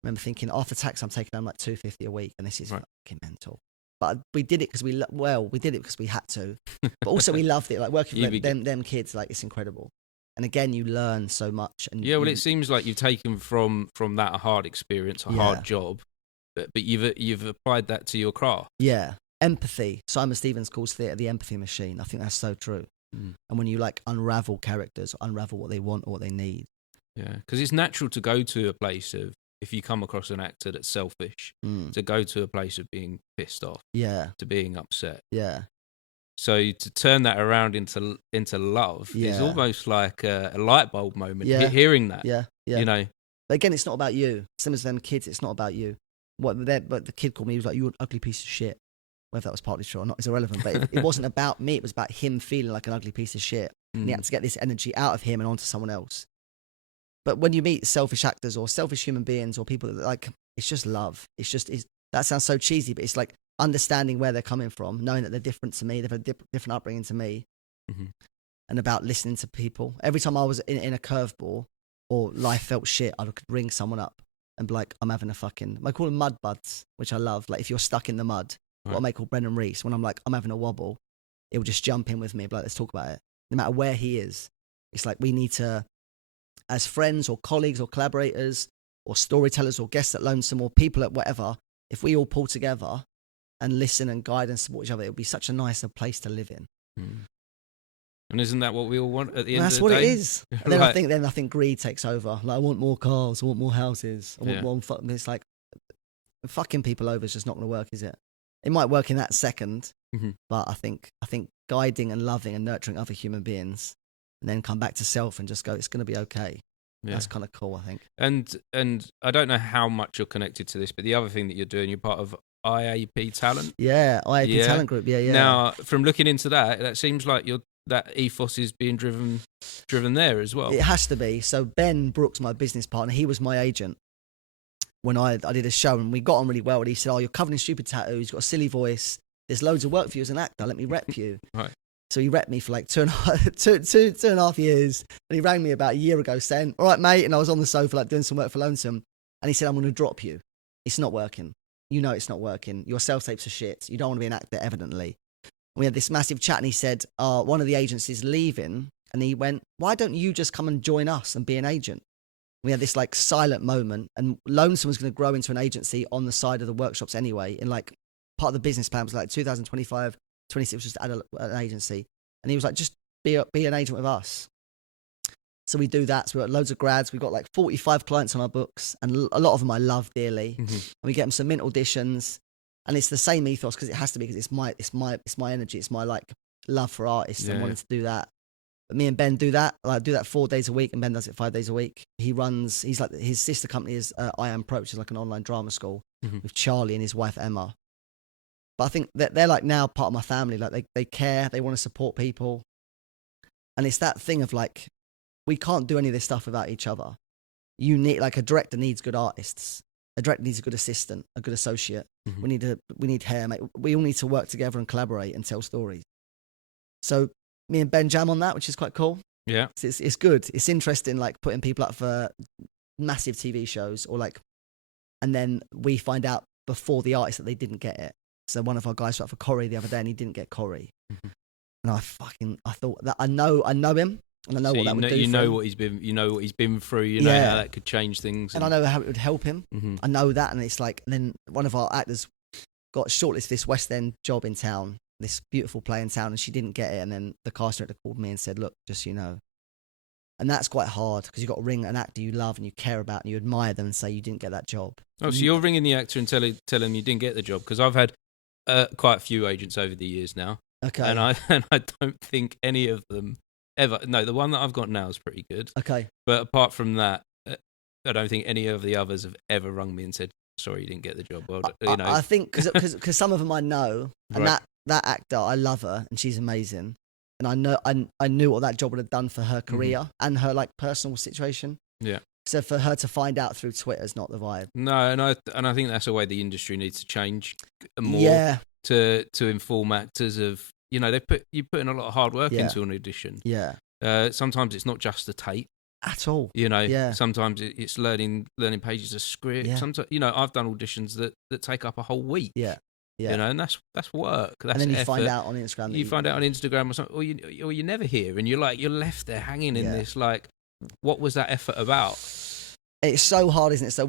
I remember thinking, after tax, I'm taking home like $250 a week, and this is fucking mental. But we did it because we did it because we had to. But also we loved it, like working with them kids, like it's incredible. And again, you learn so much. And yeah, well, it seems like you've taken from that a hard experience, a hard job, but you've applied that to your craft. Yeah, empathy. Simon Stevens calls theatre the empathy machine. I think that's so true. Mm. And when you like unravel characters, unravel what they want or what they need. Yeah, because it's natural to go to a place of, if you come across an actor that's selfish, to go to a place of being pissed off, to being upset. Yeah. So to turn that around into love is almost like a light bulb moment. Hearing that, you know. But again, it's not about you. Same as them kids, it's not about you. But the kid called me. He was like, "You're an ugly piece of shit." Whether that was partly true or not is irrelevant. But it wasn't about me. It was about him feeling like an ugly piece of shit, and he had to get this energy out of him and onto someone else. But when you meet selfish actors or selfish human beings or people that like, it's just love. That sounds so cheesy, but it's like understanding where they're coming from, knowing that they're different to me, they've a different upbringing to me, and about listening to people. Every time I was in a curveball or life felt shit, I could ring someone up and be like, I'm having a fucking, I call them mud buds, which I love. Like if you're stuck in the mud, what I make call Brendan Reese, when I'm like, I'm having a wobble, he'll just jump in with me, be like, let's talk about it. No matter where he is, it's like we need to, as friends or colleagues or collaborators or storytellers or guests at Lonesome or people at whatever, if we all pull together and listen and guide and support each other, it would be such a nicer place to live in. And isn't that what we all want at the end of the day? That's what it is. And then I think greed takes over. Like, I want more cars, I want more houses, I want more. It's like fucking people over is just not going to work, is it? It might work in that second, but I think guiding and loving and nurturing other human beings, and then come back to self and just go, it's going to be okay. Yeah. That's kind of cool, I think. And I don't know how much you're connected to this, but the other thing that you're doing, you're part of IAP Talent. Yeah, IAP Talent Group. Yeah. Now, from looking into that seems like that ethos is being driven there as well. It has to be. So Ben Brooks, my business partner, he was my agent when I did a show, and we got on really well. And he said, "Oh, you're covered in stupid tattoos. You've got a silly voice. There's loads of work for you as an actor. Let me rep you." Right. So he repped me for like two and a half years. And he rang me about a year ago saying, "All right, mate." And I was on the sofa like doing some work for Lonesome. And he said, "I'm going to drop you. It's not working. You know it's not working. Your self-tapes are shit. You don't want to be an actor, evidently." And we had this massive chat, and he said, one of the agents is leaving. And he went, "Why don't you just come and join us and be an agent?" We had this like silent moment, and Lonesome was going to grow into an agency on the side of the workshops anyway. And like part of the business plan was like 2025, 26 was just add an agency. And he was like, just be an agent with us. So we do that. So we've got loads of grads. We've got like 45 clients on our books, and a lot of them I love dearly. And we get them some mint auditions. And it's the same ethos because it has to be, because it's my energy. It's my like love for artists and wanting to do that. But me and Ben do that. I do that 4 days a week, and Ben does it 5 days a week. He's like, his sister company is I Am Pro, which is like an online drama school with Charlie and his wife Emma. But I think that they're like now part of my family. Like they care, they want to support people. And it's that thing of like, we can't do any of this stuff without each other. You need, like, a director needs good artists. A director needs a good assistant, a good associate. We need hair, mate. We all need to work together and collaborate and tell stories. So me and Ben jam on that, which is quite cool. Yeah. It's good. It's interesting, like putting people up for massive TV shows or like, and then we find out before the artist that they didn't get it. So one of our guys went up for Corrie the other day and he didn't get Corrie. And I thought that I know him. And I know what that would do. You know what he's been through. You know how that could change things. And I know how it would help him. I know that, and it's like, and then one of our actors got shortlisted this West End job in town, this beautiful play in town, and she didn't get it. And then the cast director called me and said, "Look, just so you know," and that's quite hard because you've got to ring an actor you love and you care about and you admire them and say you didn't get that job. Oh, so you're ringing the actor and tell him you didn't get the job? Because I've had quite a few agents over the years now. Okay. And I don't think any of them ever. No, the one that I've got now is pretty good. Okay. But apart from that, I don't think any of the others have ever rung me and said, "Sorry, you didn't get the job." Well, I think because some of them I know, and that actor, I love her and she's amazing, and I knew what that job would have done for her career and her like personal situation. Yeah. So for her to find out through Twitter is not the vibe. No, and I think that's the way the industry needs to change more. Yeah. To inform actors of, you put in a lot of hard work into an audition. Yeah. Sometimes it's not just the tape at all. Sometimes it's learning pages of script. Yeah. Sometimes, I've done auditions that take up a whole week. Yeah. Yeah. And that's work. That's and then you effort. find out on Instagram. You find out on Instagram or something, or you never hear, and you're left there hanging in this like, what was that effort about? It's so hard, isn't it? So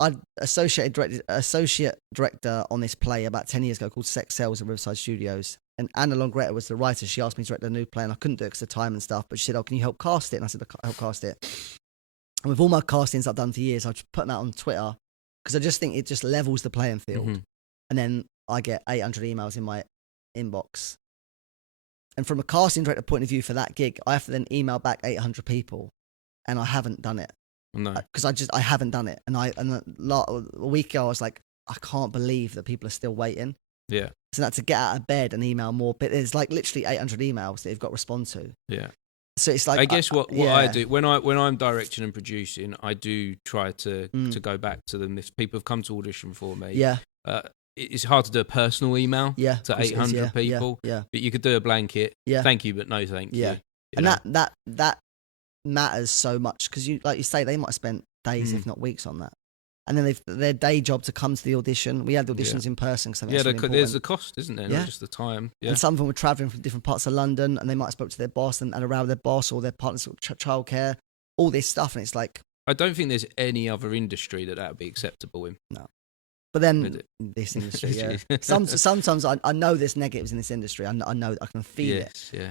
I associate director on this play about 10 years ago called Sex Sells at Riverside Studios. And Anna Longretta was the writer. She asked me to direct a new play and I couldn't do it because of time and stuff. But she said, "Oh, can you help cast it?" And I said, "I'll help cast it." And with all my castings I've done for years, I just put them out on Twitter because I just think it just levels the playing field. And then I get 800 emails in my inbox. And from a casting director point of view for that gig, I have to then email back 800 people. And I haven't done it. No, because I haven't done it, and a week ago I was like, I can't believe that people are still waiting. Yeah. So that to get out of bed and email more, but there's like literally 800 emails that you've got to respond to. Yeah. So it's like, I guess what I do when I'm directing and producing, I do try to go back to them if people have come to audition for me. Yeah. It's hard to do a personal email to 800 people. Yeah. But you could do a blanket. Yeah. Thank you, but no thank you. And that matters so much because like you say, they might have spent days if not weeks on that, and then their day job to come to the audition. We had the auditions in person because there's a cost, isn't there? Not just the time. And some of them were travelling from different parts of London, and they might have spoke to their boss and around their boss or their partner's childcare, all this stuff, and it's like, I don't think there's any other industry that would be acceptable in. No. But then this industry, sometimes I know there's negatives in this industry. I know I can feel it. Yeah.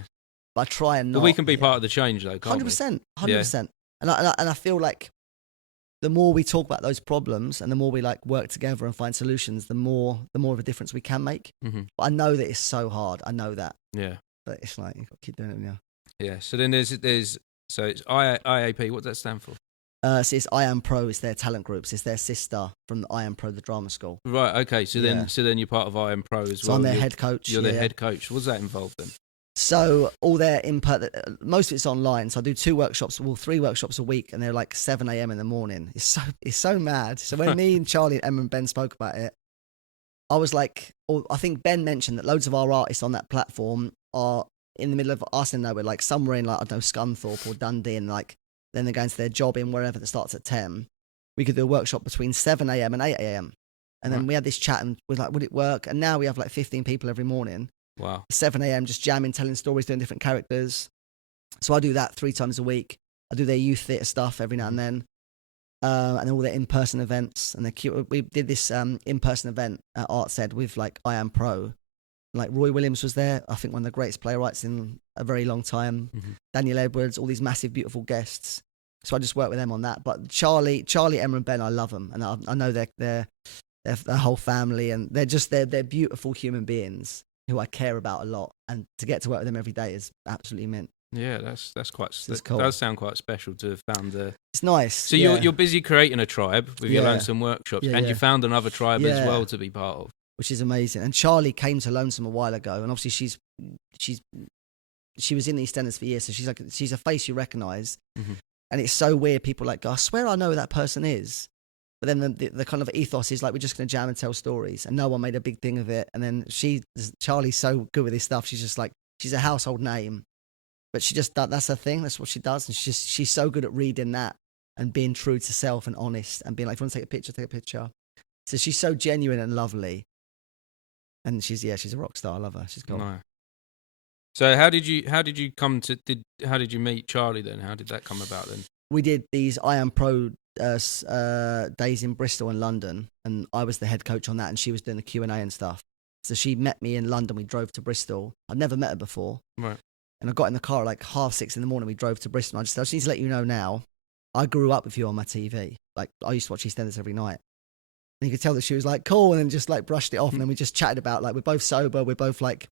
But I try and not. But we can be part of the change, though, can't 100%, 100%. And I feel like the more we talk about those problems and the more we like work together and find solutions, the more of a difference we can make. But I know that it's so hard. I know that. Yeah. But it's like you've got to keep doing it now. Yeah. So then there's so it's IAP. What does that stand for? So it's I Am Pro. It's their talent groups. It's their sister from the I Am Pro, the drama school. Right. Okay. So then you're part of I Am Pro as well. So I'm their head coach. You're their head coach. What does that involve then? So all their input, most of it's online. So I do 3 workshops a week, and they're like 7 a.m. in the morning. It's so mad. So when me and Charlie and Emma and Ben spoke about it, I was like, I think Ben mentioned that loads of our artists on that platform are in the middle of us and nowhere, like somewhere in like, I don't know, Scunthorpe or Dundee, and like then they're going to their job in wherever that starts at 10. We could do a workshop between 7 a.m. and 8 a.m. And then we had this chat and we're like, would it work? And now we have like 15 people every morning. Wow. 7 a.m. just jamming, telling stories, doing different characters. So I do that 3 times a week. I do their youth theatre stuff every now and then. And all their in-person events. And we did this in-person event at Arts Ed with like I Am Pro. Like Roy Williams was there. I think one of the greatest playwrights in a very long time. Daniel Edwards, all these massive, beautiful guests. So I just work with them on that. But Charlie, Emma and Ben, I love them. And I know they're their whole family, and they're beautiful human beings who I care about a lot, and to get to work with them every day is absolutely mint. Yeah, that's quite. That cool. does sound quite special to have found the. It's nice. So you're busy creating a tribe with your Lonesome Workshops, and you found another tribe as well to be part of, which is amazing. And Charlie came to Lonesome a while ago, and obviously she was in EastEnders for years, so she's a face you recognise. Mm-hmm. And it's so weird. People are like, I swear I know who that person is. But then the kind of ethos is like, we're just going to jam and tell stories. And no one made a big thing of it. And then Charlie's so good with this stuff. She's just like, she's a household name. But she just, that's her thing. That's what she does. And she's so good at reading that and being true to self and honest and being like, if you want to take a picture, take a picture. So she's so genuine and lovely. And she's a rock star. I love her. She's cool. No. So how did you meet Charlie then? How did that come about then? We did these I Am Pro days in Bristol and London, and I was the head coach on that, and she was doing the Q&A and stuff. So she met me in London. We drove to Bristol. I'd never met her before. Right. And I got in the car at like 6:30 in the morning. We drove to Bristol. I just need to let you know now, I grew up with you on my TV. Like, I used to watch EastEnders every night. And you could tell that she was like, cool, and then just like brushed it off. And then we just chatted about, like, we're both sober. We're both like,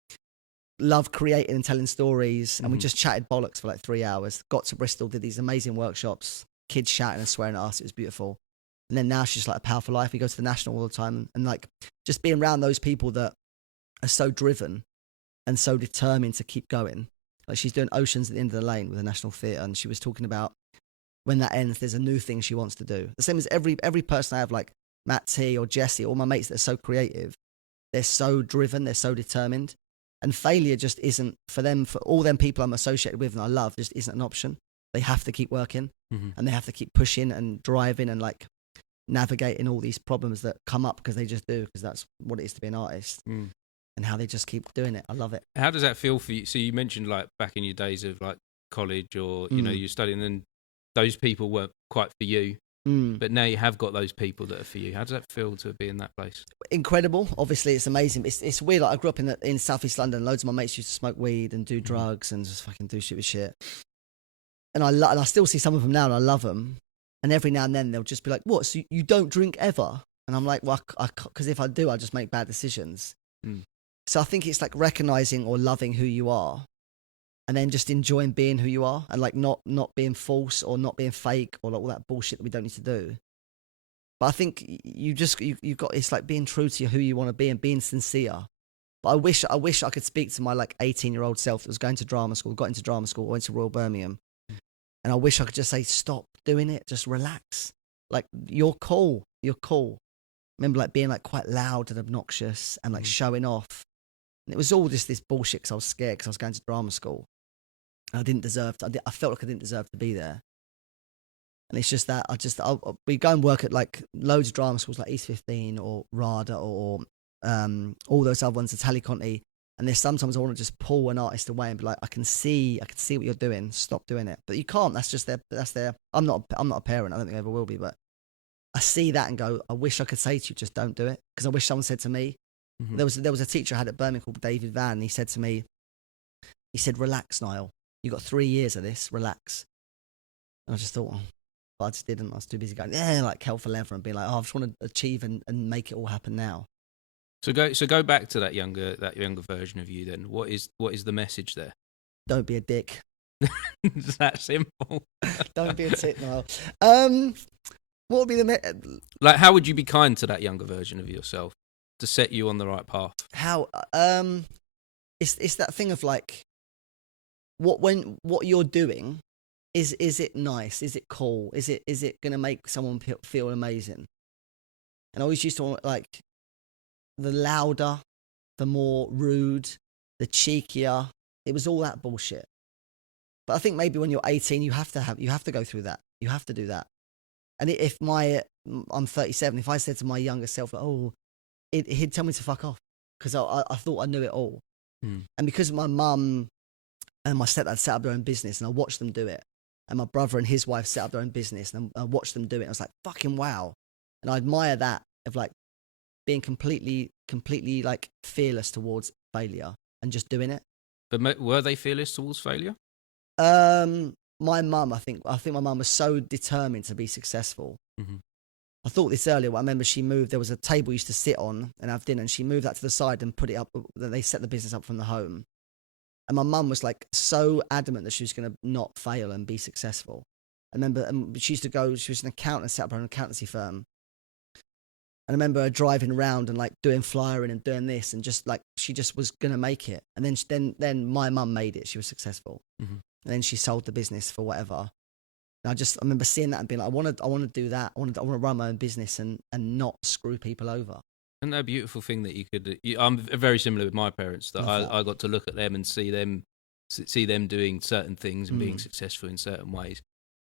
love creating and telling stories. And we just chatted bollocks for like 3 hours. Got to Bristol, did these amazing workshops, kids shouting and swearing at us. It was beautiful. And then now she's just like a powerful life. We go to the National all the time. And like, just being around those people that are so driven and so determined to keep going. Like, she's doing Oceans at the End of the Lane with the National Theatre, and she was talking about when that ends, there's a new thing she wants to do. The same as every person I have, like Matt T or Jesse, all my mates that are so creative, they're so driven, they're so determined. And failure just isn't, for them, for all them people I'm associated with and I love, just isn't an option. They have to keep working, and they have to keep pushing and driving and like navigating all these problems that come up, because they just do, because that's what it is to be an artist. And how they just keep doing it. I love it. How does that feel for you? So you mentioned like back in your days of like college or, you know, you're studying, and those people weren't quite for you, but now you have got those people that are for you. How does that feel to be in that place? Incredible. Obviously, it's amazing. It's weird. Like, I grew up in South East London. Loads of my mates used to smoke weed and do drugs and just fucking do stupid shit. And I still see some of them now, and I love them. And every now and then they'll just be like, what, so you don't drink ever? And I'm like, well, because if I do, I just make bad decisions. So I think it's like recognizing or loving who you are, and then just enjoying being who you are, and like not being false or not being fake or like all that bullshit that we don't need to do. But I think you've got, it's like being true to who you want to be and being sincere. But I wish I could speak to my like 18-year-old self that was going to drama school, got into drama school, went to Royal Birmingham. And I wish I could just say, stop doing it. Just relax. Like, you're cool. You're cool. Remember, like, being like quite loud and obnoxious and like showing off. And it was all just this bullshit because I was scared, because I was going to drama school. And I didn't deserve to, I felt like I didn't deserve to be there. And it's just that we go and work at like loads of drama schools like East 15 or RADA or all those other ones, Italy Conti. And there's sometimes I want to just pull an artist away and be like, I can see what you're doing. Stop doing it. But you can't. That's just their. I'm not a parent. I don't think I ever will be. But I see that and go, I wish I could say to you, just don't do it. Because I wish someone said to me, there was a teacher I had at Birmingham called David Van, and he said to me, relax, Niall. You got 3 years of this. Relax. And I just thought, but I just didn't. I was too busy going, like hell for leather, and being like, I just want to achieve and make it all happen now. So go back to that younger version of you then. What is the message there? Don't be a dick. It's that simple. Don't be a tit, Niall. What would be like? How would you be kind to that younger version of yourself to set you on the right path? How? It's that thing of like, what you're doing, is it nice? Is it cool? Is it gonna make someone feel amazing? And I always used to want, like, the louder, the more rude, the cheekier. It was all that bullshit. But I think maybe when you're 18, you have to go through that. You have to do that. And I'm 37, if I said to my younger self, he'd tell me to fuck off, because I thought I knew it all. And because my mum and my stepdad set up their own business, and I watched them do it, and my brother and his wife set up their own business, and I watched them do it, I was like, fucking wow. And I admire that, of like being completely like fearless towards failure and just doing it. But were they fearless towards failure? My mum, I think my mum was so determined to be successful. I thought this earlier. I remember she moved. There was a table we used to sit on and have dinner, and she moved that to the side and put it up. They set the business up from the home. And my mum was like so adamant that she was going to not fail and be successful. I remember she used to go. She was an accountant, set up her own accountancy firm. And I remember her driving around and like doing flyering and doing this, and just like she just was gonna make it. And then my mum made it. She was successful, and then she sold the business for whatever. And I remember seeing that and being like, I want to do that. I want to run my own business and not screw people over. And that beautiful thing that you could. I'm very similar with my parents. That I got to look at them and see them doing certain things and being successful in certain ways.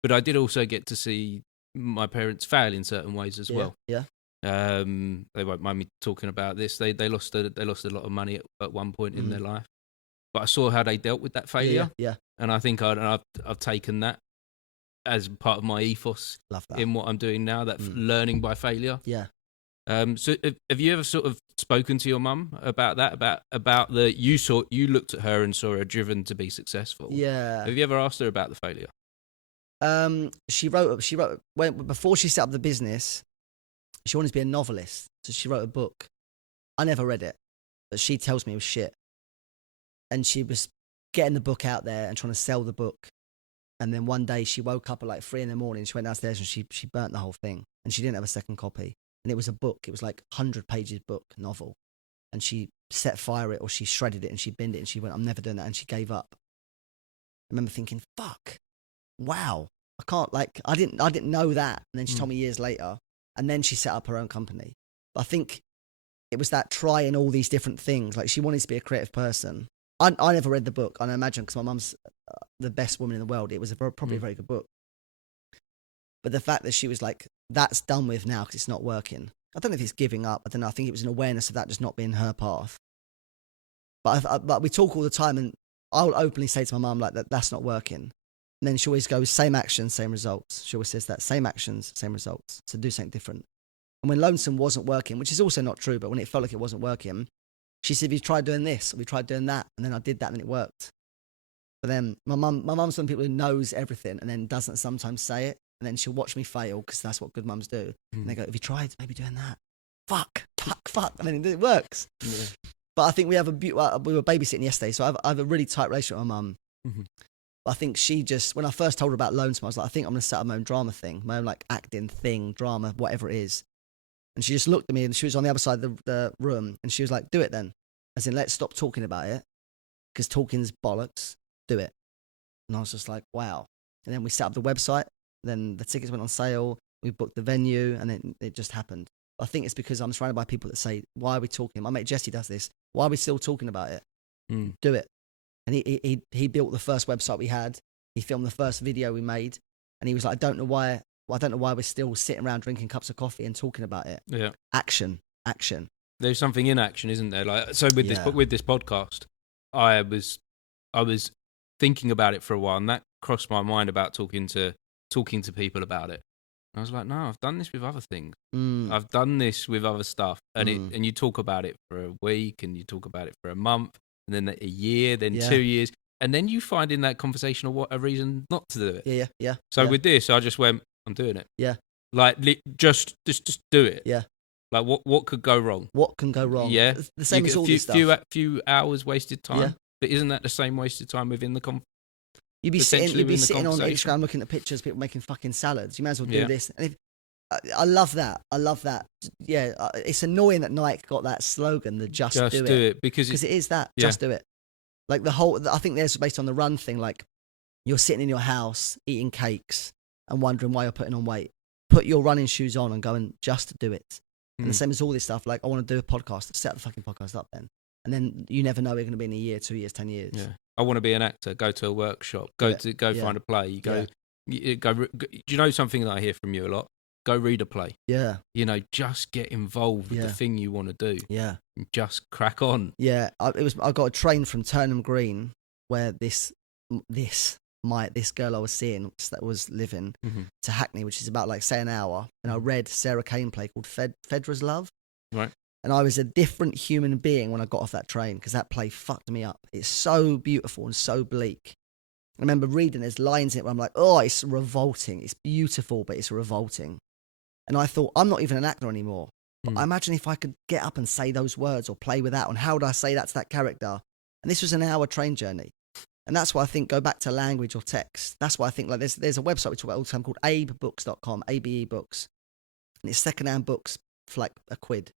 But I did also get to see my parents fail in certain ways as well. Yeah. They won't mind me talking about this. They lost a lot of money at one point in their life, but I saw how they dealt with that failure. Yeah. And I think I've taken that as part of my ethos. Love that. In what I'm doing now. That learning by failure. Yeah. So have you ever sort of spoken to your mum about that? About you looked at her and saw her driven to be successful. Yeah. Have you ever asked her about the failure? She wrote before she set up the business. She wanted to be a novelist, so she wrote a book. I never read it, but she tells me it was shit. And she was getting the book out there and trying to sell the book. And then one day she woke up at like 3 a.m. She went downstairs and she burnt the whole thing. And she didn't have a second copy. And it was a book. It was like 100 pages book, novel. And she set fire it, or she shredded it and she binned it. And she went, I'm never doing that. And she gave up. I remember thinking, fuck, wow. I can't, like, I didn't know that. And then she told me years later. And then she set up her own company. But I think it was that trying all these different things. Like, she wanted to be a creative person. I never read the book. I imagine because my mum's the best woman in the world. It was probably a very good book. But the fact that she was like, that's done with now because it's not working. I don't know if it's giving up. I don't know. I think it was an awareness of that just not being her path. But we talk all the time, and I'll openly say to my mum, like, that's not working. And then she always goes, same actions, same results. She always says that, same actions, same results. So do something different. And when Lonesome wasn't working, which is also not true, but when it felt like it wasn't working, she said, we tried doing this, we tried doing that. And then I did that and it worked. But then my mum's one of the people who knows everything and then doesn't sometimes say it. And then she'll watch me fail because that's what good mums do. And they go, have you tried maybe doing that? Fuck. And then it works. Yeah. But I think we were babysitting yesterday. So I have a really tight relationship with my mum. I think she just, when I first told her about Lonesome, I was like, I think I'm going to set up my own drama thing, my own like acting thing, drama, whatever it is. And she just looked at me, and she was on the other side of the room, and she was like, do it then. As in, let's stop talking about it, because talking's bollocks, do it. And I was just like, wow. And then we set up the website, then the tickets went on sale, we booked the venue, and then it just happened. I think it's because I'm surrounded by people that say, why are we talking? My mate Jesse does this. Why are we still talking about it? Do it. And he built the first website we had. He filmed the first video we made. And he was like, I don't know why we're still sitting around drinking cups of coffee and talking about it. Yeah. Action. There's something in action, isn't there? Like, so with this podcast, I was thinking about it for a while, and that crossed my mind about talking to people about it. And I was like, no, I've done this with other things. I've done this with other stuff. And you talk about it for a week, and you talk about it for a month, and then a year, then 2 years, and then you find in that conversation a reason not to do it. Yeah. So with this, I just went, I'm doing it. Yeah. Like, just do it. Yeah. Like, what could go wrong? What can go wrong? Yeah. The same as all this stuff. Few hours wasted time. Yeah. But isn't that the same wasted time within the You'd be sitting on Instagram looking at pictures of people making fucking salads. You might as well do this. And I love that. Yeah, it's annoying that Nike got that slogan, the just do it. Because it is that, just do it. Like I think there's based on the run thing, like you're sitting in your house eating cakes and wondering why you're putting on weight. Put your running shoes on and go and just do it. And the same as all this stuff, like I want to do a podcast, set the fucking podcast up then. And then you never know where you're going to be in a year, 2 years, 10 years. Yeah. I want to be an actor, go to a workshop, go find a play. Do you know something that I hear from you a lot? Go read a play. Yeah. Just get involved with the thing you want to do. Yeah. And just crack on. Yeah. I got a train from Turnham Green where this girl I was seeing that was living to Hackney, which is about like say an hour. And I read Sarah Kane play called Phaedra's Love. Right. And I was a different human being when I got off that train because that play fucked me up. It's so beautiful and so bleak. I remember reading there's lines in it where I'm like, oh, it's revolting. It's beautiful, but it's revolting. And I thought, I'm not even an actor anymore. But Mm. I imagine if I could get up and say those words or play with that, and how do I say that to that character? And this was an hour train journey. And that's why I think, go back to language or text. That's why I think, like, there's a website we talk about all the time called abebooks.com, ABE books. And it's secondhand books for like £1.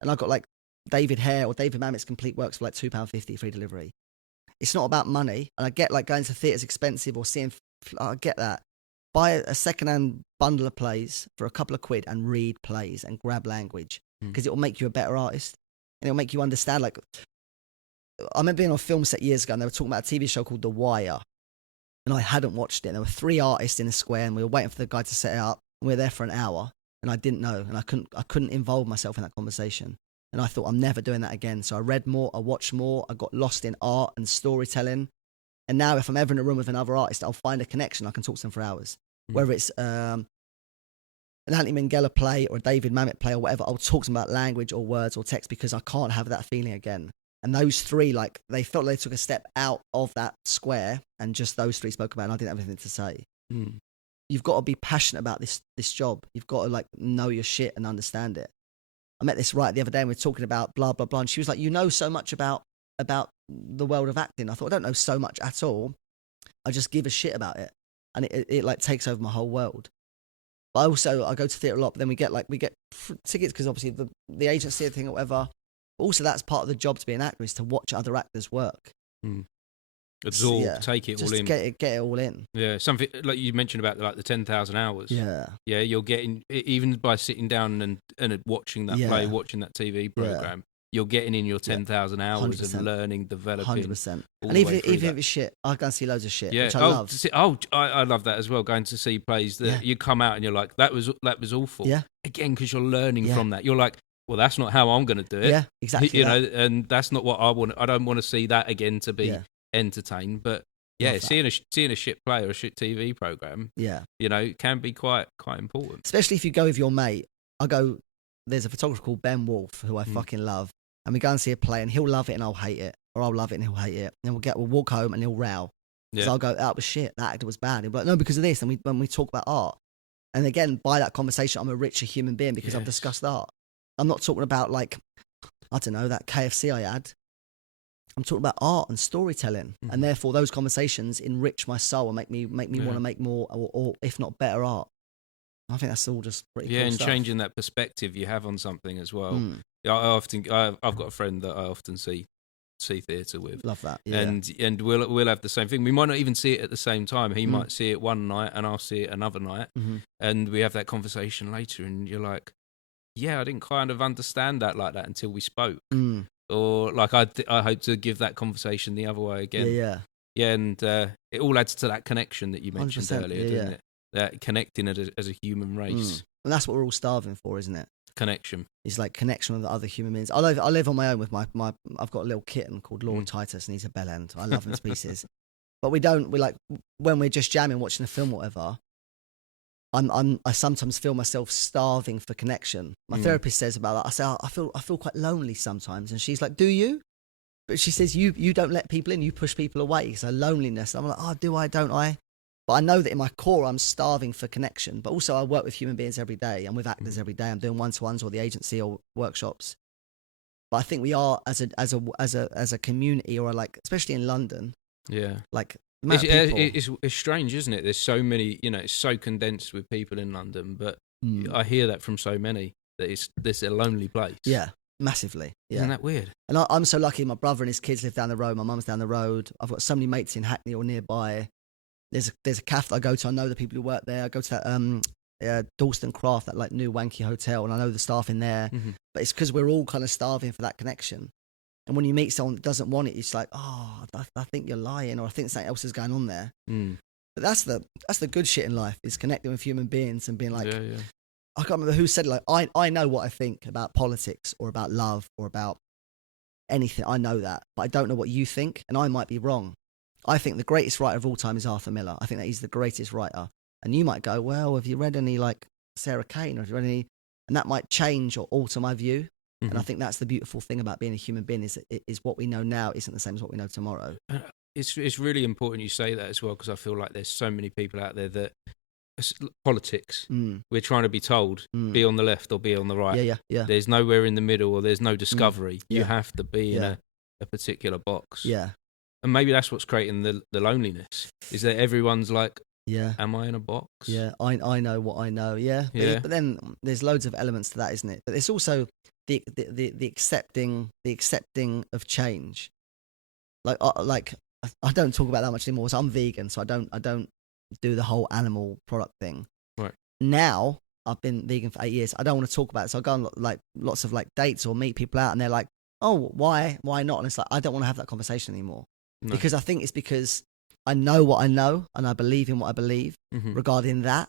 And I got like David Hare or David Mamet's complete works for like £2.50 free delivery. It's not about money. And I get like going to theatre's expensive or seeing, I get that. Buy a secondhand bundle of plays for a couple of £1 and read plays and grab language, because it will make you a better artist. And it'll make you understand, like, I remember being on a film set years ago and they were talking about a TV show called The Wire. And I hadn't watched it. And there were 3 artists in a square and we were waiting for the guy to set it up. And we were there for an hour and I didn't know. And I couldn't involve myself in that conversation. And I thought, I'm never doing that again. So I read more, I watched more, I got lost in art and storytelling. And now if I'm ever in a room with another artist, I'll find a connection. I can talk to them for hours. Whether it's an Anthony Minghella play or a David Mamet play or whatever, I'll talk to them about language or words or text, because I can't have that feeling again. And those 3, like, they felt they took a step out of that square, and just those 3 spoke about it, and I didn't have anything to say. You've got to be passionate about this job. You've got to, like, know your shit and understand it. I met this writer the other day and we were talking about blah, blah, blah. And she was like, you know so much about the world of acting. I thought, I don't know so much at all. I just give a shit about it. And it like takes over my whole world. But I go to theatre a lot, but then we get tickets because obviously the agency thing or whatever. Also, that's part of the job to be an actor, is to watch other actors work. Absorb, take it all in. Get it all in. Yeah, something like you mentioned about like the 10,000 hours. Yeah. Yeah, you're getting, even by sitting down and watching that play, watching that TV program, you're getting in your 10,000 hours 100%. Of learning, developing. 100%. And even if it's shit, I go and see loads of shit, which I love. I love that as well, going to see plays that you come out and you're like, that was awful. Yeah. Again, because you're learning from that. You're like, well, that's not how I'm going to do it. Yeah, exactly. You know, and that's not what I want. I don't want to see that again to be entertained. But yeah, seeing a shit play or a shit TV program, you know, can be quite important. Especially if you go with your mate. There's a photographer called Ben Wolf who I fucking love, and we go and see a play and he'll love it and I'll hate it, or I'll love it and he'll hate it. And we'll walk home and he'll row. So I'll go, that was shit, that actor was bad. He'll be like, no, because of this. And when we talk about art, and again, by that conversation, I'm a richer human being because I've discussed art. I'm not talking about, like, I don't know, that KFC I had. I'm talking about art and storytelling, and therefore those conversations enrich my soul and make me want to make more, or if not better, art. I think that's all just pretty cool and stuff. Changing that perspective you have on something as well. I've got a friend that I often see theatre with. Love that. And we'll have the same thing. We might not even see it at the same time. He might see it one night and I'll see it another night, and we have that conversation later, and you're like, yeah, I didn't kind of understand that like that until we spoke. Or like I hope to give that conversation the other way again. Yeah, and it all adds to that connection that you mentioned earlier, doesn't it? That connecting as a human race. And that's what we're all starving for, isn't it? Connection. It's like connection with other human beings. I live on my own with my I've got a little kitten called Lord Titus, and he's a bellend. I love him to pieces. But we like, when we're just jamming, watching a film or whatever, I sometimes feel myself starving for connection. My therapist says about that. I say, I feel quite lonely sometimes. And she's like, do you? But she says, you don't let people in, you push people away. So loneliness. I'm like, oh, do I, don't I? But I know that in my core, I'm starving for connection. But also I work with human beings every day. I'm with actors every day. I'm doing one-to-ones or the agency or workshops. But I think we are as a community, or like, especially in London. Yeah. Like, it's strange, isn't it? There's so many, you know, it's so condensed with people in London, but I hear that from so many that it's a lonely place. Yeah, massively. Yeah. Isn't that weird? And I'm so lucky. My brother and his kids live down the road. My mum's down the road. I've got so many mates in Hackney or nearby. There's a cafe that I go to. I know the people who work there. I go to that Dalston Craft, that like new wanky hotel, and I know the staff in there. But it's because we're all kind of starving for that connection. And when you meet someone that doesn't want it, it's like, oh, I think you're lying, or I think something else is going on there. But that's the good shit in life, is connecting with human beings and being like, I can't remember who said it, like, I know what I think about politics or about love or about anything. I know that, but I don't know what you think, and I might be wrong. I think the greatest writer of all time is Arthur Miller. I think that he's the greatest writer. And you might go, well, have you read any like Sarah Kane, or have you read any? And that might change or alter my view. And I think that's the beautiful thing about being a human being, is what we know now isn't the same as what we know tomorrow. It's really important you say that as well, because I feel like there's so many people out there that politics. We're trying to be told, be on the left or be on the right. Yeah. There's nowhere in the middle, or there's no discovery. You have to be in a particular box. Yeah. And maybe that's what's creating the loneliness, is that everyone's like, am I in a box? Yeah, I know what I know. Yeah. But then there's loads of elements to that, isn't it? But there's also the accepting of change. Like I don't talk about that much anymore. So I'm vegan, so I don't do the whole animal product thing. Right. Now I've been vegan for 8 years. I don't want to talk about it. So I go on like lots of like dates or meet people out, and they're like, "Oh, why not?" And it's like, I don't want to have that conversation anymore. No. Because I think it's because I know what I know and I believe in what I believe regarding that.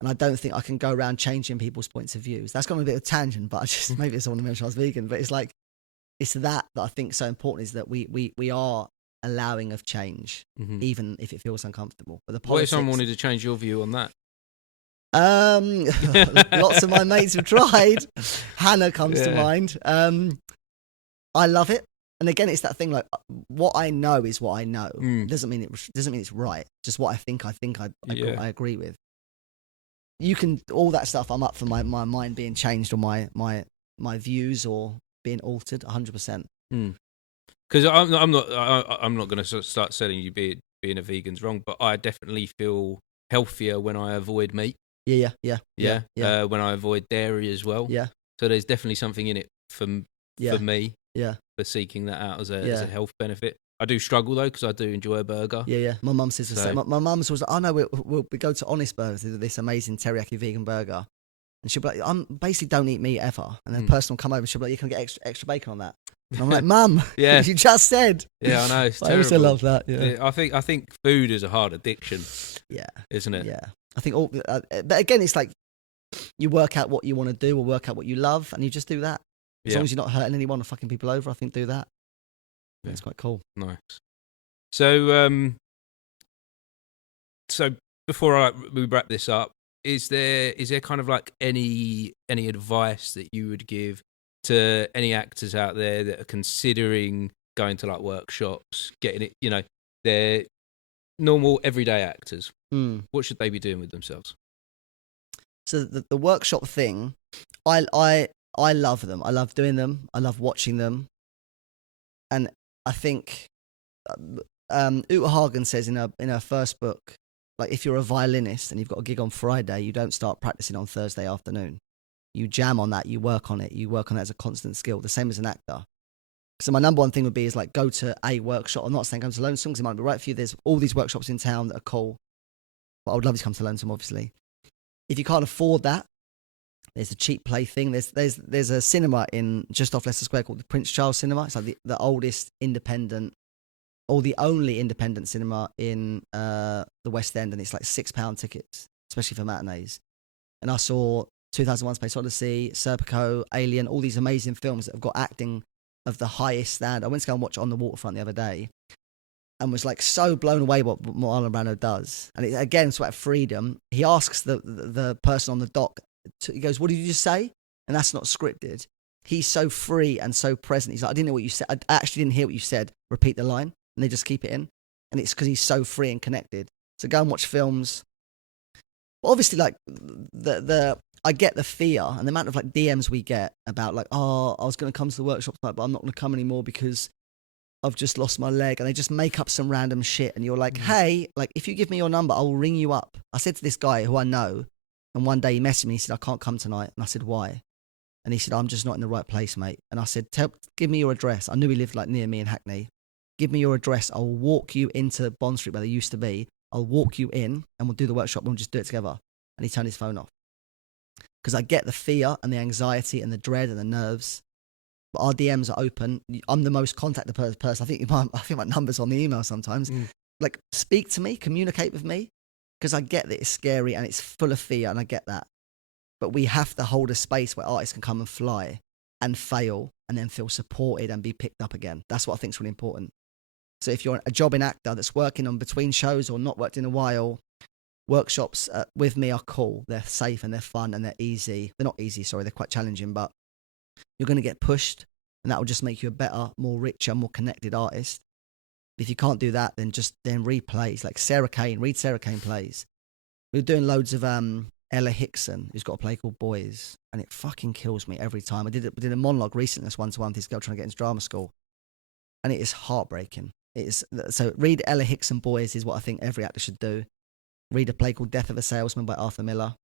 And I don't think I can go around changing people's points of views. That's gone a bit of a tangent, but maybe it's someone to mention I was vegan. But it's like, it's that I think so important, is that we are allowing of change, even if it feels uncomfortable. But the politics, what if someone wanted to change your view on that? Lots of my mates have tried. Hannah comes to mind. I love it. And again, it's that thing, like, what I know is what I know. Doesn't mean it's right. Just what I think I agree with. You can, all that stuff, I'm up for my mind being changed, or my views or being altered 100%. Because I'm not going to start telling you being a vegan's wrong, but I definitely feel healthier when I avoid meat. Yeah. When I avoid dairy as well. Yeah. So there's definitely something in it for me. Yeah. For seeking that out as a health benefit. I do struggle though, because I do enjoy a burger. Yeah. My mum says the same. My mum's always like, "Oh no, we go to Honest Burgers, this amazing teriyaki vegan burger," and she'll be like, "I'm basically don't eat meat ever." And then the person will come over and she'll be like, "You can get extra bacon on that." And I'm like, "Mum, you just said." Yeah, I know. It's terrible. I also love that. Yeah. I think food is a hard addiction. Yeah, isn't it? Yeah. I think but again, it's like you work out what you want to do, or work out what you love, and you just do that. As long as you're not hurting anyone or fucking people over, I think do that. Yeah. It's quite cool. Nice. So, before we wrap this up, is there kind of like any advice that you would give to any actors out there that are considering going to like workshops, getting it? They're normal everyday actors. What should they be doing with themselves? So the workshop thing, I love them. I love doing them. I love watching them. And I think Uta Hagen says in her first book, like, if you're a violinist and you've got a gig on Friday, you don't start practicing on Thursday afternoon. You jam on that. You work on it. You work on it as a constant skill. The same as an actor. So my number one thing would be is like, go to a workshop. I'm not saying come to Lonesome, because it might be right for you. There's all these workshops in town that are cool. But I would love you to come to Lonesome, obviously. If you can't afford that, there's a cheap play thing. There's a cinema in just off Leicester Square called the Prince Charles Cinema. It's like the oldest independent, or the only independent cinema in the West End, and it's like £6 tickets, especially for matinees. And I saw 2001: Space Odyssey, Serpico, Alien, all these amazing films that have got acting of the highest standard. I went to go and watch On the Waterfront the other day, and was like so blown away what Marlon Brando does. And again, it's about freedom. He asks the person on the dock. He goes, "What did you just say?" And that's not scripted. He's so free and so present. He's like, "I didn't know what you said. I actually didn't hear what you said. Repeat the line." And they just keep it in. And it's because he's so free and connected. So go and watch films. But obviously, like, I get the fear and the amount of like DMs we get about like, "Oh, I was going to come to the workshop tonight, but I'm not going to come anymore because I've just lost my leg." And they just make up some random shit. And you're like, "Hey, like, if you give me your number, I will ring you up." I said to this guy who I know, and one day he messaged me, he said, "I can't come tonight." And I said, "Why?" And he said, "I'm just not in the right place, mate." And I said, "Give me your address." I knew he lived like near me in Hackney. "Give me your address. I'll walk you into Bond Street where they used to be. I'll walk you in and we'll do the workshop and we'll just do it together." And he turned his phone off. Because I get the fear and the anxiety and the dread and the nerves. But our DMs are open. I'm the most contacted person. I think my number's on the email sometimes. Like, speak to me, communicate with me. Because I get that it's scary and it's full of fear, and I get that. But we have to hold a space where artists can come and fly and fail and then feel supported and be picked up again. That's what I think is really important. So if you're a jobbing actor that's working on between shows or not worked in a while, workshops with me are cool. They're safe and they're fun and they're easy. They're not easy, sorry, they're quite challenging, but you're going to get pushed, and that will just make you a better, more richer, more connected artist. If you can't do that, then read plays like Sarah Kane. Read Sarah Kane plays. We were doing loads of Ella Hickson, who's got a play called Boys, and it fucking kills me every time. We did a monologue recently, this one-to-one with this girl trying to get into drama school, and it is heartbreaking. So read Ella Hickson Boys is what I think every actor should do. Read a play called Death of a Salesman by Arthur Miller,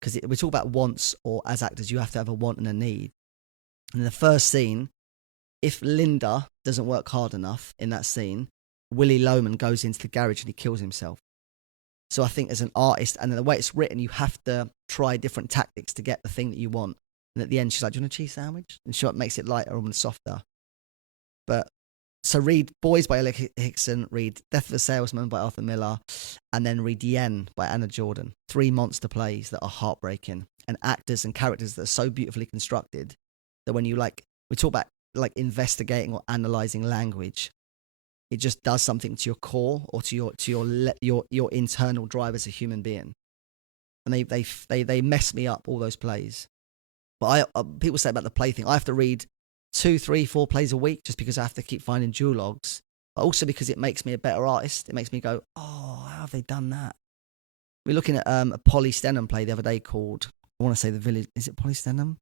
because we talk about wants, or as actors you have to have a want and a need. And in the first scene, if Linda doesn't work hard enough in that scene, Willie Loman goes into the garage and he kills himself. So I think as an artist, and the way it's written, you have to try different tactics to get the thing that you want. And at the end, she's like, "Do you want a cheese sandwich?" And she makes it lighter and softer. But so read Boys by Ella Hickson, read Death of a Salesman by Arthur Miller, and then read Yen by Anna Jordan. 3 monster plays that are heartbreaking, and actors and characters that are so beautifully constructed that when you we talk about investigating or analyzing language, it just does something to your core or to your internal drive as a human being. And they mess me up, all those plays. But people say about the play thing, I have to read 2, 3, 4 plays a week just because I have to keep finding duologues, but also because it makes me a better artist. It makes me go, oh, how have they done that? We're looking at a Polly Stenham play the other day called, I want to say The Village, is it Polly Stenham?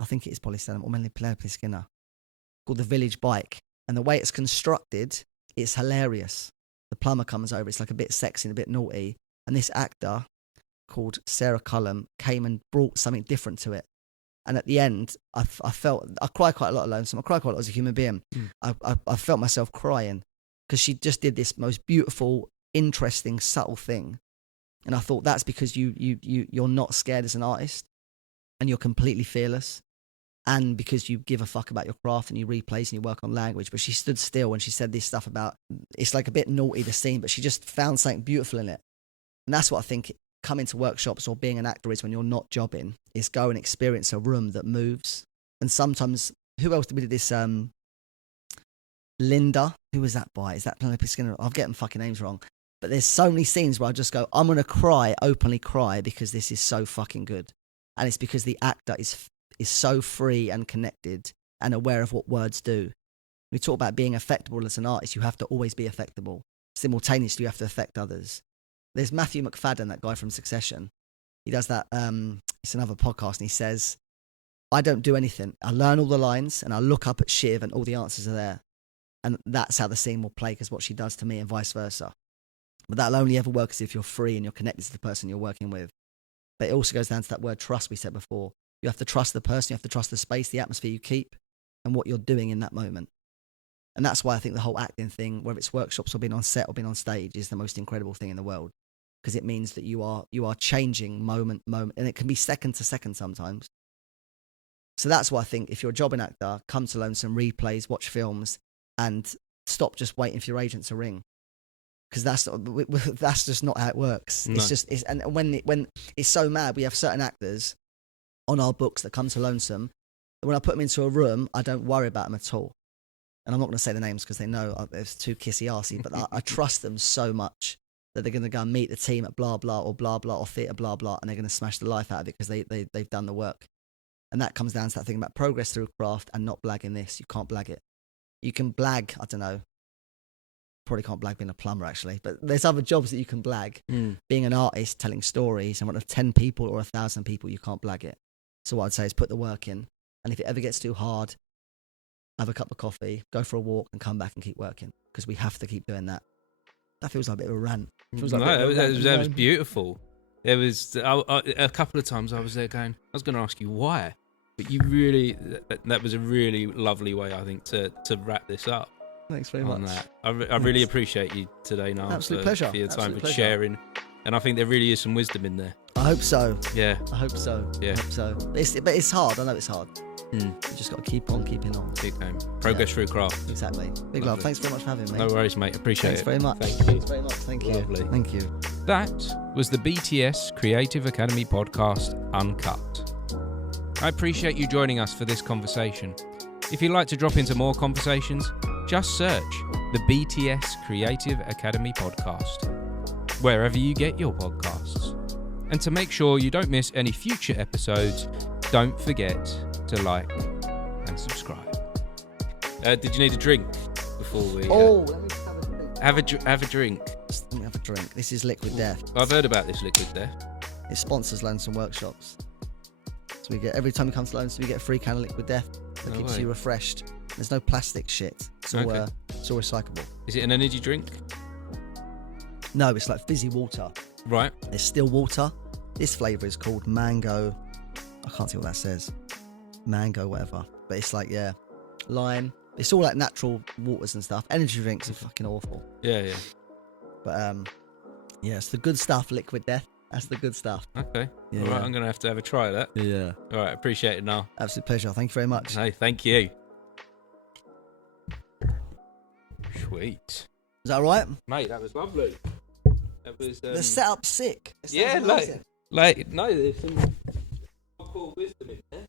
I think it is Polly Stenham, or Penelope Skinner, called The Village Bike. And the way it's constructed, it's hilarious. The plumber comes over, it's like a bit sexy and a bit naughty, and this actor called Sarah Cullum came and brought something different to it. And at the end, I cry quite a lot alone. So I cry quite a lot as a human being. I felt myself crying because she just did this most beautiful, interesting, subtle thing. And I thought that's because you're not scared as an artist, and you're completely fearless, and because you give a fuck about your craft and you replace and you work on language. But she stood still and she said this stuff about, it's like a bit naughty, the scene, but she just found something beautiful in it. And that's what I think coming to workshops or being an actor is when you're not jobbing, is go and experience a room that moves. And sometimes, who else did we do this? Linda, who was that by? Is that Penelope Skinner? I'm getting fucking names wrong. But there's so many scenes where I just go, I'm going to cry, openly cry, because this is so fucking good. And it's because the actor is so free and connected and aware of what words do. We talk about being affectable as an artist. You have to always be affectable. Simultaneously, you have to affect others. There's Matthew McFadden, that guy from Succession. He does that. It's another podcast, and he says, I don't do anything. I learn all the lines, and I look up at Shiv, and all the answers are there. And that's how the scene will play, because what she does to me and vice versa. But that'll only ever work if you're free and you're connected to the person you're working with. But it also goes down to that word trust we said before. You have to trust the person, you have to trust the space, the atmosphere you keep, and what you're doing in that moment. And that's why I think the whole acting thing, whether it's workshops or being on set or being on stage, is the most incredible thing in the world. Because it means that you are changing moment, and it can be second to second sometimes. So that's why I think if you're a jobbing actor, come to Lonesome, replays, watch films, and stop just waiting for your agent to ring. Because that's just not how it works. No. And when it's so mad, we have certain actors on our books that come to Lonesome. When I put them into a room, I don't worry about them at all. And I'm not going to say the names because they know it's too kissy-arsey, but I trust them so much that they're going to go and meet the team at blah, blah, or theatre, blah, blah, and they're going to smash the life out of it because they've done the work. And that comes down to that thing about progress through craft and not blagging this. You can't blag it. You can blag, I don't know, probably can't blag being a plumber actually, but there's other jobs that you can blag. Being an artist, telling stories in front of 10 people or 1,000 people, you can't blag it. So what I'd say is put the work in, and if it ever gets too hard, have a cup of coffee, go for a walk, and come back and keep working, because we have to keep doing that. That feels like a bit of a rant. That was beautiful. There was a couple of times I was there going, I was going to ask you why, but you really, that was a really lovely way, I think, to wrap this up. Thanks very much. I really appreciate you today, Niall. Absolute pleasure. For your time, for sharing. And I think there really is some wisdom in there. I hope so. Yeah. I hope so. Yeah. I hope so. But it's hard. I know it's hard. You just got to keep on keeping on. Keep going. Progress through craft. Exactly. Big love. Thanks very much for having me. No worries, mate. Appreciate Thanks it. very much. Thank you. Thanks very much. Thank you. Lovely. Thank you. That was the BTS Creative Academy Podcast, Uncut. I appreciate you joining us for this conversation. If you'd like to drop into more conversations, just search the BTS Creative Academy Podcast, wherever you get your podcasts. And to make sure you don't miss any future episodes, don't forget to like and subscribe. Did you need a drink before we... let me just have a drink. Have a drink. Let me have a drink. This is Liquid Death. I've heard about this Liquid Death. It sponsors Lonesome Workshops. So we get, every time you come to Lonesome, we get a free can of Liquid Death that keeps you refreshed. There's no plastic shit. It's all, it's all recyclable. Is it an energy drink? No, it's like fizzy water. Right. It's still water. This flavour is called mango. I can't see what that says. Mango, whatever. But it's like, lime. It's all like natural waters and stuff. Energy drinks are fucking awful. Yeah. But it's the good stuff, Liquid Death. That's the good stuff. Okay. Yeah. All right, I'm going to have a try of that. Yeah. All right, appreciate it, Niall. Absolute pleasure. Thank you very much. Hey, thank you. Sweet. Is that all right? Mate, that was lovely. That was... The setup's sick. No, there's some cool wisdom in there.